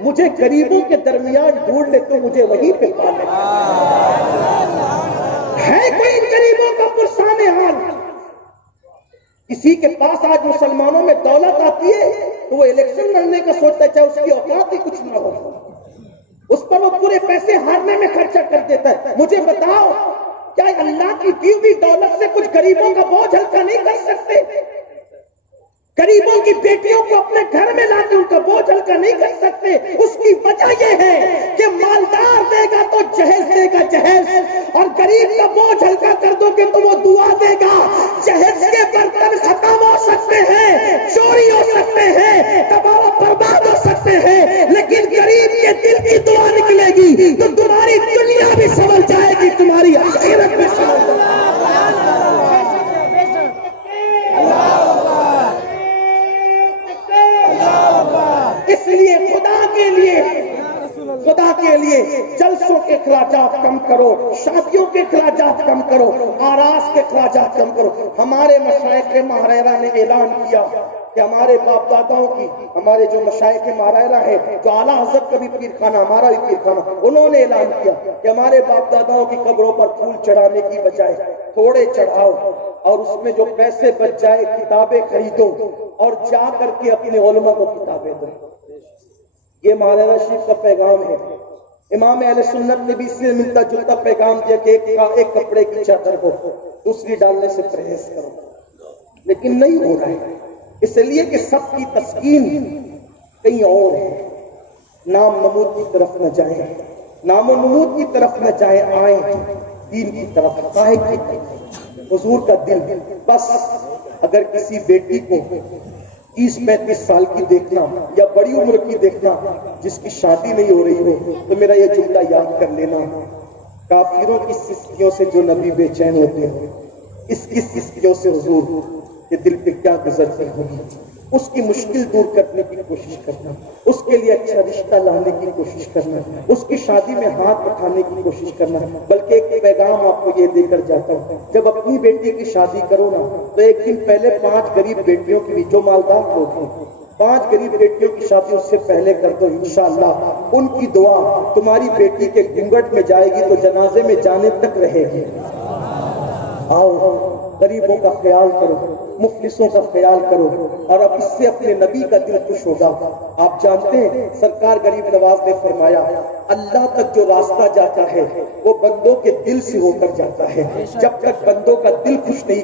مجھے غریبوں کے درمیان ڈھونڈ لے تو مجھے وہیں پہ پا لے۔ ہے کوئی غریبوں کا پرسان حال؟ کسی کے پاس آج مسلمانوں میں دولت آتی ہے تو وہ الیکشن لڑنے کا سوچتا ہے، چاہے اس کی اوقات ہی کچھ نہ ہو، اس پر وہ پورے پیسے ہارنے میں خرچہ کر دیتا ہے۔ مجھے بتاؤ، کیا اللہ کی دی ہوئی دولت سے کچھ غریبوں کا بوجھ ہلکا نہیں کر سکتے؟ غریبوں کی بیٹیوں کو اپنے گھر میں لا کے ان کا بوجھ ہلکا نہیں کر سکتے؟ اس کی وجہ یہ ہے کہ مالدار دے گا تو جہیز دے گا، جہیز، اور غریب کا بوجھ ہلکا کر دو گے تو وہ دعا دے گا۔ جہیز کے برتن ختم ہو سکتے ہیں، چوری ہو سکتے ہیں، تباہ و برباد ہو سکتے ہیں، لیکن غریب کے دل کی دعا نکلے گی تو تمہاری دنیا بھی سنور جائے گی، تمہاری آخرت بھی سنور جائے گی۔ اس لیے خدا کے لیے جلسوں کے اخراجات کم کرو، شادیوں کے اخراجات کم کرو، آراس کے اخراجات کم کرو۔ ہمارے مشائخ ماہرہ نے اعلان کیا کہ ہمارے باپ داداؤں کی، ہمارے جو مشائخ ماہرہ ہیں، جو اعلیٰ حضرت کا بھی پیر خانہ، ہمارا بھی پیر خانہ، انہوں نے اعلان کیا کہ ہمارے باپ داداؤں کی قبروں پر پھول چڑھانے کی بجائے تھوڑے چڑھاؤ، اور اس میں جو پیسے بچ جائے کتابیں خریدو اور جا کر کے اپنے علماء کو کتابیں دو۔ یہ ماہرہ شریف کا پیغام ہے۔ امام اہل سنت نے بھی اس سے ملتا جلتا پیغام دیا کہ ایک کپڑے کی چادر کو دوسری ڈالنے سے پرہیز کرو، لیکن نہیں ہو رہا ہے، اس لیے کہ سب کی تسکین کہیں اور ہے۔ نام نمود کی طرف نہ جائیں، نام و نمود کی طرف نہ جائیں، آئیں دین کی طرف، قائد کی طرف، حضور کا دل۔ بس اگر کسی بیٹی کو 30-35 سال کی دیکھنا یا بڑی عمر کی دیکھنا جس کی شادی نہیں ہو رہی ہو تو میرا یہ جملہ یاد کر لینا، کافروں کی سستیوں سے جو نبی بے چین ہوتے ہیں، اس کی سستیوں سے حضور کے دل پہ کیا گزرتی ہوگی۔ اس کی مشکل دور کرنے کی کوشش کرنا، اس کے لیے اچھا رشتہ لانے کی کوشش کرنا، اس کی شادی میں ہاتھ اٹھانے کی کوشش کرنا۔ بلکہ ایک پیغام آپ کو یہ دے کر جاتا ہوں، جب اپنی بیٹی کی شادی کرو نا تو ایک دن پہلے 5 غریب بیٹیوں کی بھی، جو مالدار لوگ ہیں 5 غریب بیٹیوں کی شادی اس سے پہلے کر دو، انشاءاللہ ان کی دعا تمہاری بیٹی کے گھونگھٹ میں جائے گی تو جنازے میں جانے تک رہے گی۔ آؤ غریبوں کا خیال کرو، مفلسوں کا خیال کرو، اور اب اس سے اپنے نبی کا دل خوش ہوگا۔ آپ جانتے ہیں سرکار غریب نواز نے فرمایا اللہ تک جو راستہ جاتا ہے وہ بندوں کے دل سے ہو کر جاتا ہے۔ جب تک بندوں کا دل خوش نہیں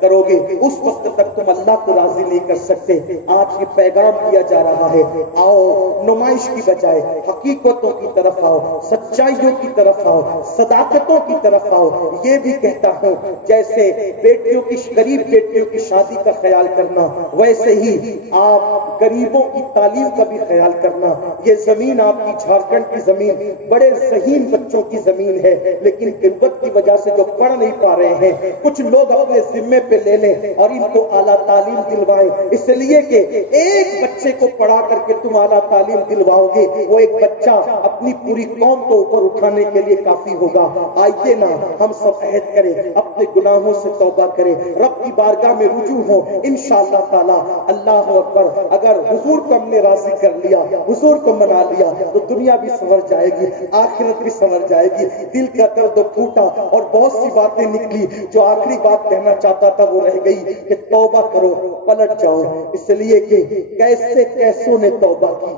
کرو گے اس وقت تک تم اللہ کو راضی نہیں کر سکتے۔ آج یہ پیغام دیا جا رہا ہے، آؤ نمائش کی بجائے حقیقتوں کی طرف آؤ، سچائیوں کی طرف آؤ، صداقتوں کی طرف آؤ۔ یہ بھی کہتا ہوں جیسے بیٹیوں کی غریب بیٹیوں کی شادی کا خیال کرنا، ویسے ہی آپ غریبوں کی تعلیم کا بھی خیال کرنا۔ یہ زمین آپ کی جھارکھنڈ کی زمین بڑے ذہین بچوں کی زمین ہے، لیکن غربت کی وجہ سے جو پڑھ نہیں پا رہے ہیں کچھ لوگ اپنے ذمے پہ لے لیں اور ان کو اعلیٰ تعلیم دلوائیں، اس لیے کہ ایک بچے کو پڑھا کر کے تم اعلیٰ تعلیم دلواؤ گے، وہ ایک بچہ اپنی پوری قوم کو اوپر اٹھانے کے لیے کافی ہوگا۔ آئیے نا ہم سب عہد کریں، اپنے گناہوں سے توبہ کریں، رب کی بارگاہ میں رجوع ہو، انشاءاللہ تعالی۔ اللہ اکبر، اگر حضور کو ہم نے راضی کر لیا، حضور کو منا لیا تو دنیا بھی سنور جائے گی، آخرت بھی سنور جائے گی۔ دل کا درد پھوٹا اور بہت سی باتیں نکلی، جو آخری بات کہنا چاہتا تھا وہ رہ گئی کہ توبہ کرو، پلٹ جاؤ، اس لیے کہ کیسے کیسوں نے توبہ کی،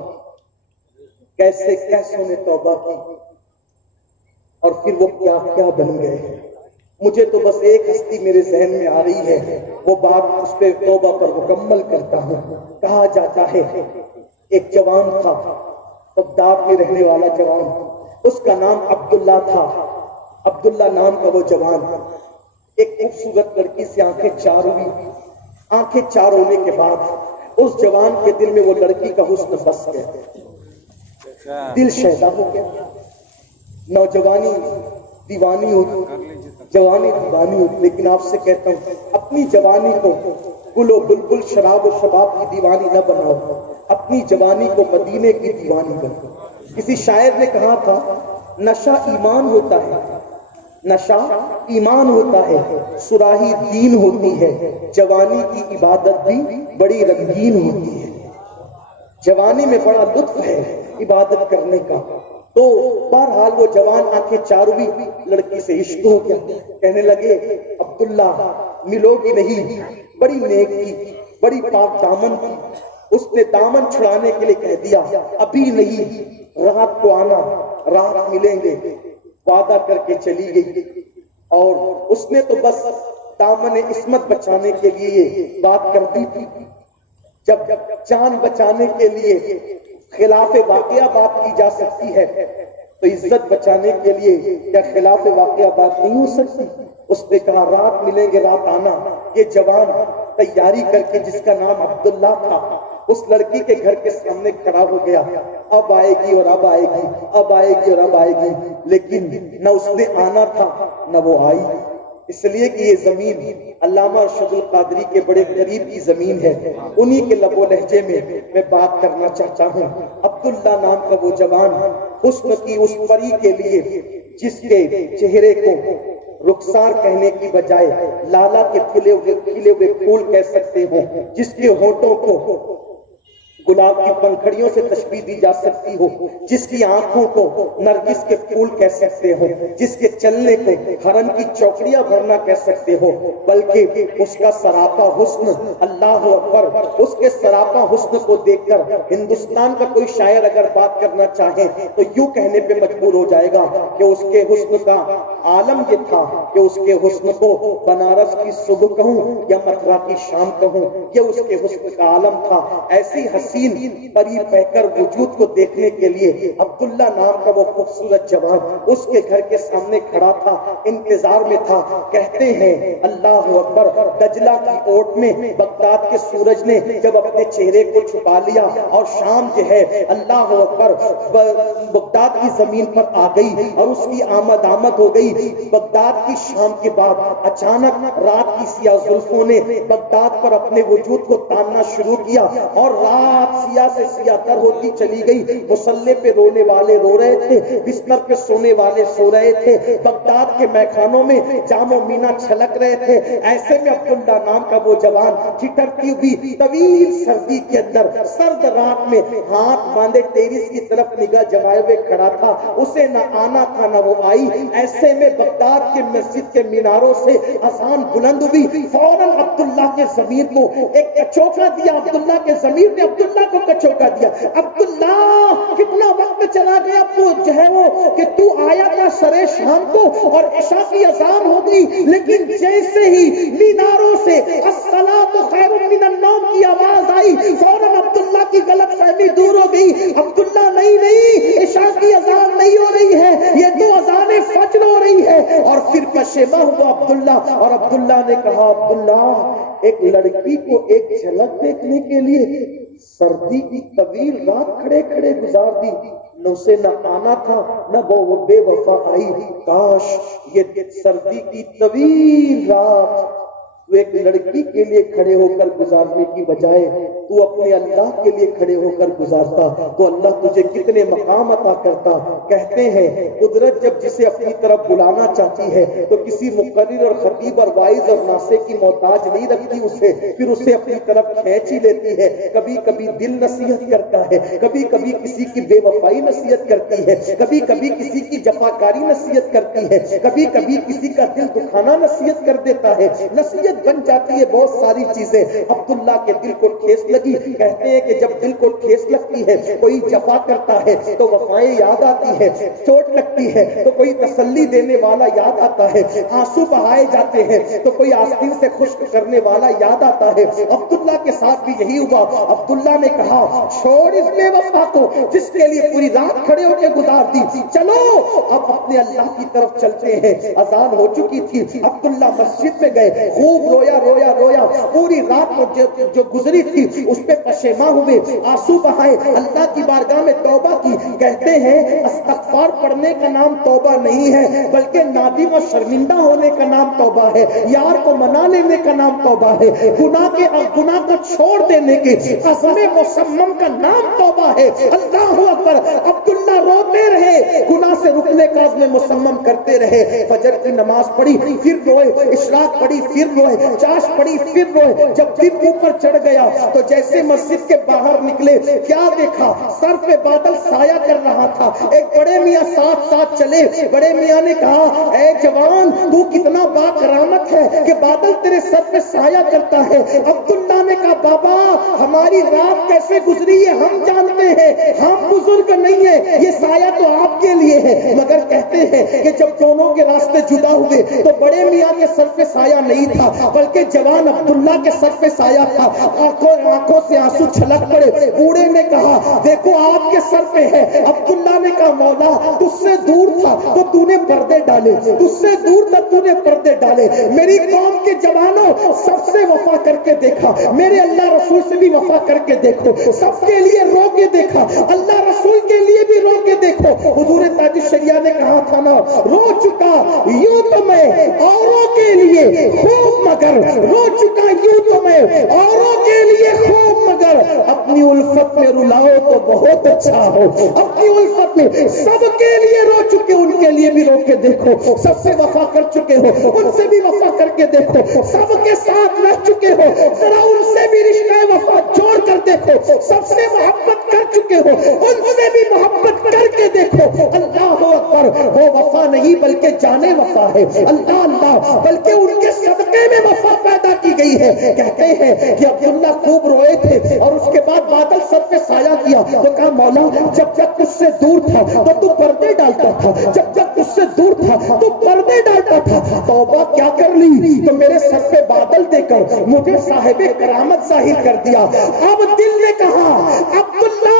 کیسے کیسوں نے توبہ کی اور پھر وہ کیا کیا بن گئے۔ مجھے تو بس ایک ہستی میرے ذہن میں آ رہی ہے، وہ بات اس پہ توبہ پر مکمل کرتا ہوں۔ کہا جاتا ہے ایک جوان تھا، بغداد میں رہنے والا جوان، اس کا نام عبداللہ تھا۔ عبداللہ نام کا وہ جوان ایک خوبصورت لڑکی سے آنکھیں چار ہوئی۔ آنکھیں چار ہونے کے بعد اس جوان کے دل میں وہ لڑکی کا حسن بس گیا، دل شیدا ہو گیا۔ نوجوانی دیوانی ہوتی، جوانی دیوانی ہوتی، لیکن آپ سے کہتا ہوں اپنی جوانی کو گل و بلبل شراب و شباب کی دیوانی نہ بناؤ، اپنی جوانی کو مدینے کی دیوانی بناؤ۔ کسی شاعر نے کہا تھا نشہ ایمان ہوتا ہے، نشہ ایمان ہوتا ہے، سراہی دین ہوتی ہے، جوانی کی عبادت بھی بڑی رنگین ہوتی ہے۔ جوانی میں بڑا لطف ہے عبادت کرنے کا۔ تو بہرحال وہ جوان آنکھیں چاروی لڑکی سے عشق ہو گیا، کہنے لگے عبداللہ ملو گی نہیں، بڑی نیک کی، بڑی پاک دامن کی۔ اس نے دامن چھڑانے کے لیے کہہ دیا ابھی نہیں، رات کو آنا، رات ملیں گے، وعدہ کر کے چلی گئی۔ اور اس نے تو بس دامن عصمت بچانے کے لیے یہ بات کر دی تھی۔ جب جان بچانے کے لیے خلاف واقعہ بات کی جا سکتی ہے تو عزت بچانے کے لیے کیا خلاف واقعہ بات نہیں ہو سکتی؟ اس نے کہا رات ملیں گے، رات آنا۔ یہ جوان تیاری کر کے جس کا نام عبداللہ تھا اس لڑکی کے گھر کے سامنے کھڑا ہو گیا، اب آئے گی اور اب آئے گی، اب آئے گی اور اب آئے گی، لیکن نہ اس نے آنا تھا نہ وہ آئی۔ اس لیے کہ یہ زمین علامہ ارشد القادری کے بڑے قریب کی زمین ہے، انہی کے لب و لہجے میں بات کرنا چاہتا ہوں۔ عبداللہ نام کا وہ جوان حسن کی اس پری کے لیے جس کے چہرے کو رخسار کہنے کی بجائے لالا کے کھلے ہوئے پھول کہہ سکتے ہو، جس کے ہونٹوں کو گلاب کی پنکھڑیوں سے تشبیہ دی جا سکتی ہو، جس کی آنکھوں کو نرگس کے پھول کہہ سکتے ہو، جس کے چلنے کو ہرن کی چوکڑیاں بھرنا کہہ سکتے ہو، بلکہ اس کا سراپا حسن، اللہ اکبر، اس کے سراپا حسن کو دیکھ کر ہندوستان کا کوئی شاعر اگر بات کرنا چاہے تو یوں کہنے پہ مجبور ہو جائے گا کہ اس کے حسن کا عالم یہ تھا کہ اس کے حسن کو بنارس کی صبح کہوں یا متھرا کی شام کہوں، یہ اس کے حسن کا عالم تھا۔ ایسی حسین حسین پری پیکر وجود کو دیکھنے کے لیے عبداللہ نام کا وہ خوبصورت جوان اس کے گھر کے سامنے کھڑا تھا، انتظار میں تھا۔ کہتے ہیں اللہ اکبر، دجلہ کی اوٹ میں بغداد کے سورج نے جب اپنے چہرے کو چھپا لیا اور شام جو ہے اللہ اکبر بغداد کی زمین پر آ گئی اور اس کی آمد ہو گئی۔ بغداد کی شام کے بعد اچانک رات کی سیاہ زلفوں نے بغداد پر اپنے وجود کو تاننا شروع کیا اور رات سیاہ سے سیاہ تر ہوتی چلی گئی۔ مصلے پہ رونے والے رو رہے تھے، بستر پہ سونے والے سو رہے تھے، بغداد کے میخانوں میں جام و مینا چھلک رہے تھے۔ ایسے میں عبداللہ نام کا وہ جوان ٹھٹرتی ہوئی طویل سردی کے اندر سرد رات میں ہاتھ باندھے ٹیرس کی طرف نگاہ جمائے ہوئے کھڑا تھا۔ اسے نہ آنا تھا نہ وہ آئی۔ ایسے میں بغداد کے مسجد کے میناروں سے اذان بلند ہوئی، فوراً عبداللہ کے ضمیر کو ایک کچوکا دیا، عبداللہ کے ضمیر نے عبداللہ کو کچوکا دیا۔ عبداللہ کتنا وقت چلا گیا تو جو ہے وہ کہ تو آیا تھا سرے شام کو اور عشاء کی اذان ہو گئی، لیکن جیسے ہی میناروں سے الصلاۃ خیر من النوم کی آواز آئی فوراً عبداللہ کی غلط فہمی دور ہو گئی۔ عبداللہ نہیں، عشاء کی اذان نہیں ہو رہی ہے، یہ تو اذان فجر ہو رہی ہے۔ اور پھر پشیماں ہوا عبداللہ اور عبداللہ نے کہا عبداللہ ایک لڑکی کو ایک جھلک دیکھنے کے لیے سردی کی طویل رات کھڑے کھڑے گزار دی، نہ اسے نہ آنا تھا نہ وہ بے وفا آئی۔ کاش یہ سردی کی طویل رات تو ایک لڑکی کے لیے کھڑے ہو کر گزارنے کی بجائے تو اپنے اللہ کے لیے کھڑے ہو کر گزارتا تو اللہ تجھے کتنے مقام عطا کرتا۔ کہتے ہیں قدرت جب جسے اپنی طرف بلانا چاہتی ہے تو کسی مقرر اور خطیب اور واعظ اور ناصح کی محتاج نہیں رکھتی اسے، پھر اسے اپنی طرف کھینچ ہی لیتی ہے۔ کبھی کبھی دل نصیحت کرتا ہے، کبھی کبھی کسی کی بے وفائی نصیحت کرتی ہے، کبھی کبھی کسی کی جفاکاری نصیحت کرتی ہے، کبھی کبھی کسی کا دل دکھانا نصیحت کر دیتا ہے۔ نصیحت بن جاتی ہے بہت ساری چیزیں۔ عبداللہ کے دل کو ٹھیس لگی۔ کہتے ہیں کہ جب دل کو ٹھیس لگتی ہے کوئی جفا کرتا ہے تو وفائیں یاد آتی ہے، چوٹ لگتی ہے تو کوئی تسلی دینے والا یاد آتا ہے، آنسو بہائے جاتے ہیں تو کوئی آستین سے خشک کرنے والا یاد آتا ہے۔ عبداللہ کے ساتھ بھی یہی ہوا۔ عبداللہ نے کہا چھوڑ اس بے وفا کو جس کے لیے پوری رات کھڑے ہو کے گزار دی، چلو اب اپنے اللہ کی طرف چلتے ہیں۔ اذان ہو چکی تھی، عبداللہ مسجد میں گئے، خوب رویا رویا رویا، پوری رات جو گزری تھی اس پہ پشیماں ہوئے، آنسو بہائے، اللہ کی بارگاہ میں توبہ کی۔ کہتے ہیں استغفار پڑھنے کا نام توبہ نہیں ہے بلکہ نادم و شرمندہ ہونے کا نام توبہ ہے، یار کو منا لینے کا نام توبہ ہے، گناہ کو چھوڑ دینے کے عزم مصمم کا نام توبہ ہے۔ اللہ اکبر۔ عبداللہ روتے رہے، گناہ سے رکنے کا عزم مصمم کرتے رہے۔ فجر کی نماز پڑھی پھر روئے، اشراق پڑھی پھر روئے، چاش پڑھی پھر روئے۔ جب دن اوپر چڑھ گیا تو جیسے مسجد کے باہر نکلے کیا دیکھا؟ سر پہ بادل سایہ کر رہا تھا۔ ایک بڑے میاں ساتھ ساتھ چلے۔ بڑے میاں نے کہا اے جوان تو کتنا با کرامت ہے کہ بادل تیرے سر پہ سایہ کرتا ہے۔ عبداللہ نے کہا بابا ہماری رات کیسے گزری ہے ہم جانتے ہیں، ہم بزرگ نہیں ہیں، یہ سایہ تو آپ کے لیے ہے۔ مگر کہتے ہیں کہ جب دونوں کے راستے جدا ہوئے تو بڑے میاں کے سر پہ سایہ نہیں تھا بلکہ جوان عبداللہ کے سر پہ سایہ تھا۔ آنکھوں سے آنسو چھلک پڑے۔ بوڑھے نے کہا دیکھو آپ کے سر پہ ہے۔ عبداللہ نے کہا مولا تجھ سے دور تھا تو تو نے پردے ڈالے، تجھ سے دور تھا تو نے پردے ڈالے۔ میری قوم کے جوانوں سب سے وفا کر کے دیکھا، میرے اللہ رسول سے بھی وفا کر کے دیکھو، سب کے لیے رو کے دیکھا، اللہ رسول کے لیے بھی رو کے دیکھو۔ حضور تاج الشریعہ نے کہا تھا نا رو چکا یوں تو میں اوروں کے لیے خوب مگر، رو چکا یوں تو میں اوروں کے لیے خوب مگر، اپنی الفت میں رلاؤ تو بہت اچھا ہو۔ اپنی الفت میں سب کے لیے رو چکے، ان کے لیے بھی رو کے دیکھو۔ سب سے وفا کر چکے ہو ان سے بھی وفا کر کے دیکھو۔ سب کے ساتھ رہ چکے ہو ذرا ان سے بھی رشتہ وفا جوڑ کر دیکھو۔ سب سے محبت کر چکے ہو ان سے بھی محبت کر کے دیکھو۔ اللہ اکبر۔ وہ وفا نہیں بلکہ جانے وفا ہے۔ اللہ اللہ، بلکہ ان کے صدقے میں وفا پیدا کی گئی ہے۔ کہتے ہیں کہ عبداللہ خوب روئے تھے اور اس کے بعد بادل سر پہ سایہ کیا تو کہا مولا جب جب تجھ سے دور تھا تو تو پردے ڈالتا تھا، جب جب تجھ سے دور تھا تو پردے ڈالتا تھا۔ توبہ توبہ کیا کر لی تو میرے سر پہ بادل دے کر مجھے صاحب کرامت ظاہر کر دیا. اب دل نے کہا عبداللہ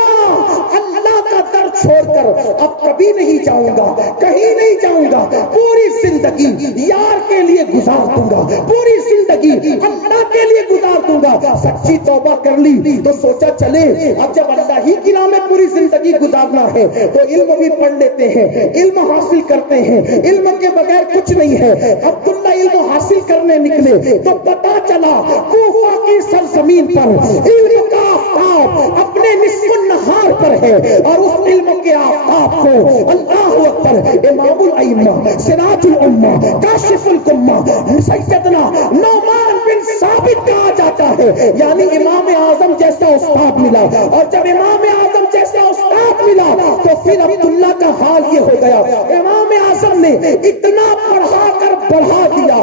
اللہ کا در چھوڑ کر اب کبھی نہیں جاؤں گا, کہیں نہیں جاؤں گا, پوری زندگی یار کے لیے گزار دوں گا, پوری زندگی اللہ کے لیے گزار دوں گا. سچی توبہ کر لی تو سوچا چلے اب جب اللہ ہی کی راہ میں پوری زندگی گزارنا ہے تو علم بھی پڑھ لیتے ہیں, علم حاصل کرتے ہیں, علم کے بغیر کچھ نہیں ہے. عبداللہ علم حاصل کرنے نکلے تو پتا چلا کوفہ کی سرزمین پر علم کا آفتاب اپنے نصف النہار پر ہے, اور اس علم کے آفتاب کو اللہ اکبر امام الائمہ سراج الامہ کاشف الغمہ سیدنا نعمان بن ثابت کہا جاتا ہے. یعنی امام اعظم جیسا استاد ملا, اور جب امام اعظم جیسا استاد ملا تو پھر عبداللہ کا حال یہ ہو گیا. امام اعظم نے اتنا پڑھا کر بڑھا دیا,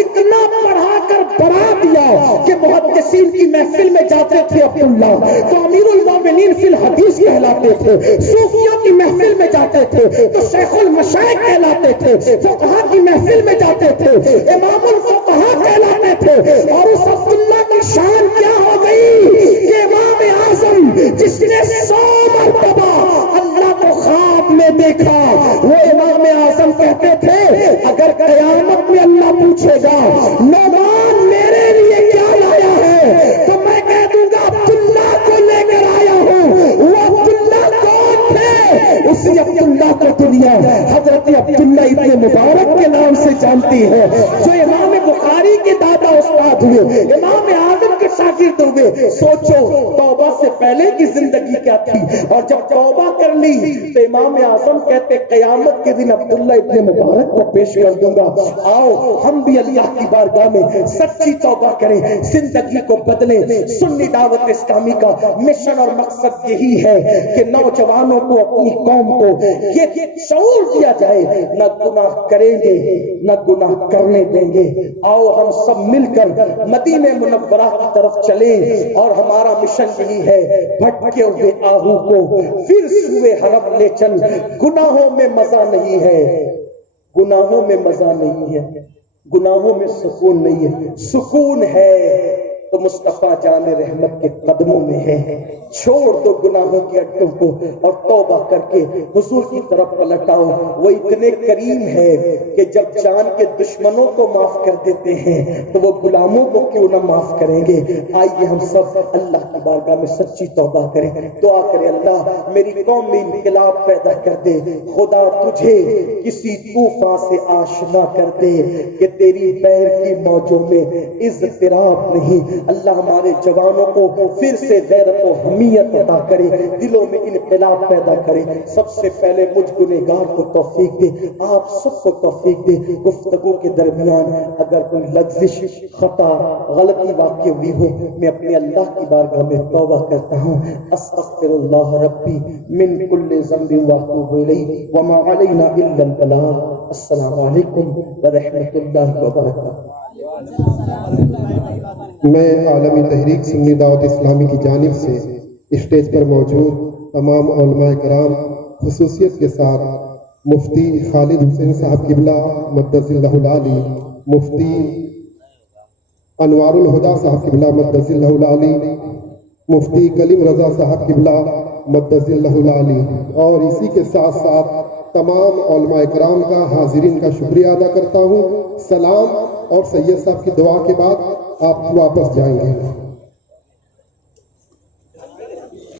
اتنا پڑھا کر بڑھا دیا کہ محدثین کی محفل میں جاتے تھے عبداللہ تو امیر المومنین فی الحدیث کہلاتے تھے, صوفیوں کی محفل میں جاتے تھے تو شیخ المشائخ کہلاتے تھے, فقہا کی محفل میں جاتے تھے امام الفقہا کہلاتے تھے. اور اس عبداللہ کی شان کیا ہو گئی کہ امام اعظم جس نے 100 مرتبہ اللہ کو خواب میں دیکھا, وہ امام اعظم کہتے تھے اگر قیامت میں اللہ پوچھے گا نعمان میرے لیے کیا لایا ہے تو میں کہہ دوں گا عبداللہ کو لے کر آیا ہوں. وہ عبداللہ کون تھے؟ اسی عبداللہ کو دنیا حضرت عبداللہ ابن مبارک کے نام سے جانتی ہے, جو امام بخاری کے دادا استاد ہوئے, امام اعظم کے شاگرد ہوئے. سوچو توبہ سے پہلے کی زندگی کیا تھی, اور جب توبہ کر لی تو امام اعظم کہتے قیامت کے دن عبداللہ ابن مبارک کو پیش کر دوں گا. آؤ ہم بھی اللہ کی بارگاہ میں سچی توبہ کریں, زندگی کو بدلیں. سنی دعوت اسلامی کا مشن اور مقصد یہی ہے کہ نوجوانوں کو, اپنی قوم کو یہ شعور دیا جائے نہ گناہ کریں گے نہ گناہ کرنے دیں گے. آؤ ہم سب مل کر مدینہ منورہ کی طرف چلیں, اور ہمارا مشن یہی ہے بھٹکے ہوئے آہو کو پھر سوئے حرم لے چل. گناہوں میں مزہ نہیں ہے, گناہوں میں مزہ نہیں ہے, گناہوں میں سکون نہیں ہے. سکون ہے تو مصطفیٰ جان رحمت کے قدموں میں ہے. چھوڑ دو گناہوں کی اڈوں کو اور توبہ کر کے حضور کی طرف پلٹاؤ. وہ اتنے کریم ہے کہ جب جان کے دشمنوں کو معاف کر دیتے ہیں تو وہ غلاموں کو کیوں نہ معاف کریں گے. آئیے ہم سب اللہ کی بارگاہ میں سچی توبہ کریں, دعا کریں اللہ میری قوم میں انقلاب پیدا کر دے. خدا تجھے کسی طوفان سے آشنا کر دے کہ تیری بیر کی موجوں میں اضطراب نہیں. اللہ ہمارے جوانوں کو پھر سے غیرت و حمیت عطا کرے, دلوں میں انقلاب پیدا کرے. سب سے پہلے مجھ گنہگار کو توفیق دے, آپ سب کو توفیق دے. گفتگو کے درمیان اگر کوئی لغزش, خطا, غلطی واقع ہوئی ہو, میں اپنے اللہ کی بارگاہ میں توبہ کرتا ہوں. استغفر اللہ ربی من کل ذنب واتوب الیہ وما علینا الا البلاغ. السلام علیکم ورحمۃ اللہ وبرکاتہ. میں عالمی تحریک سنی دعوت اسلامی کی جانب سے اسٹیج پر موجود تمام علماء کرام, خصوصیت کے ساتھ مفتی خالد حسین صاحب قبلہ مدث اللہ العالی, مفتی انوار الہدیٰ صاحب قبلہ مدث اللہ العالی, مفتی کلیم رضا صاحب قبلہ مدث اللہ العالی, اور اسی کے ساتھ ساتھ تمام علماء کرام کا, حاضرین کا شکریہ ادا کرتا ہوں. سلام اور سید صاحب کی دعا کے بعد آپ واپس جائیں گے.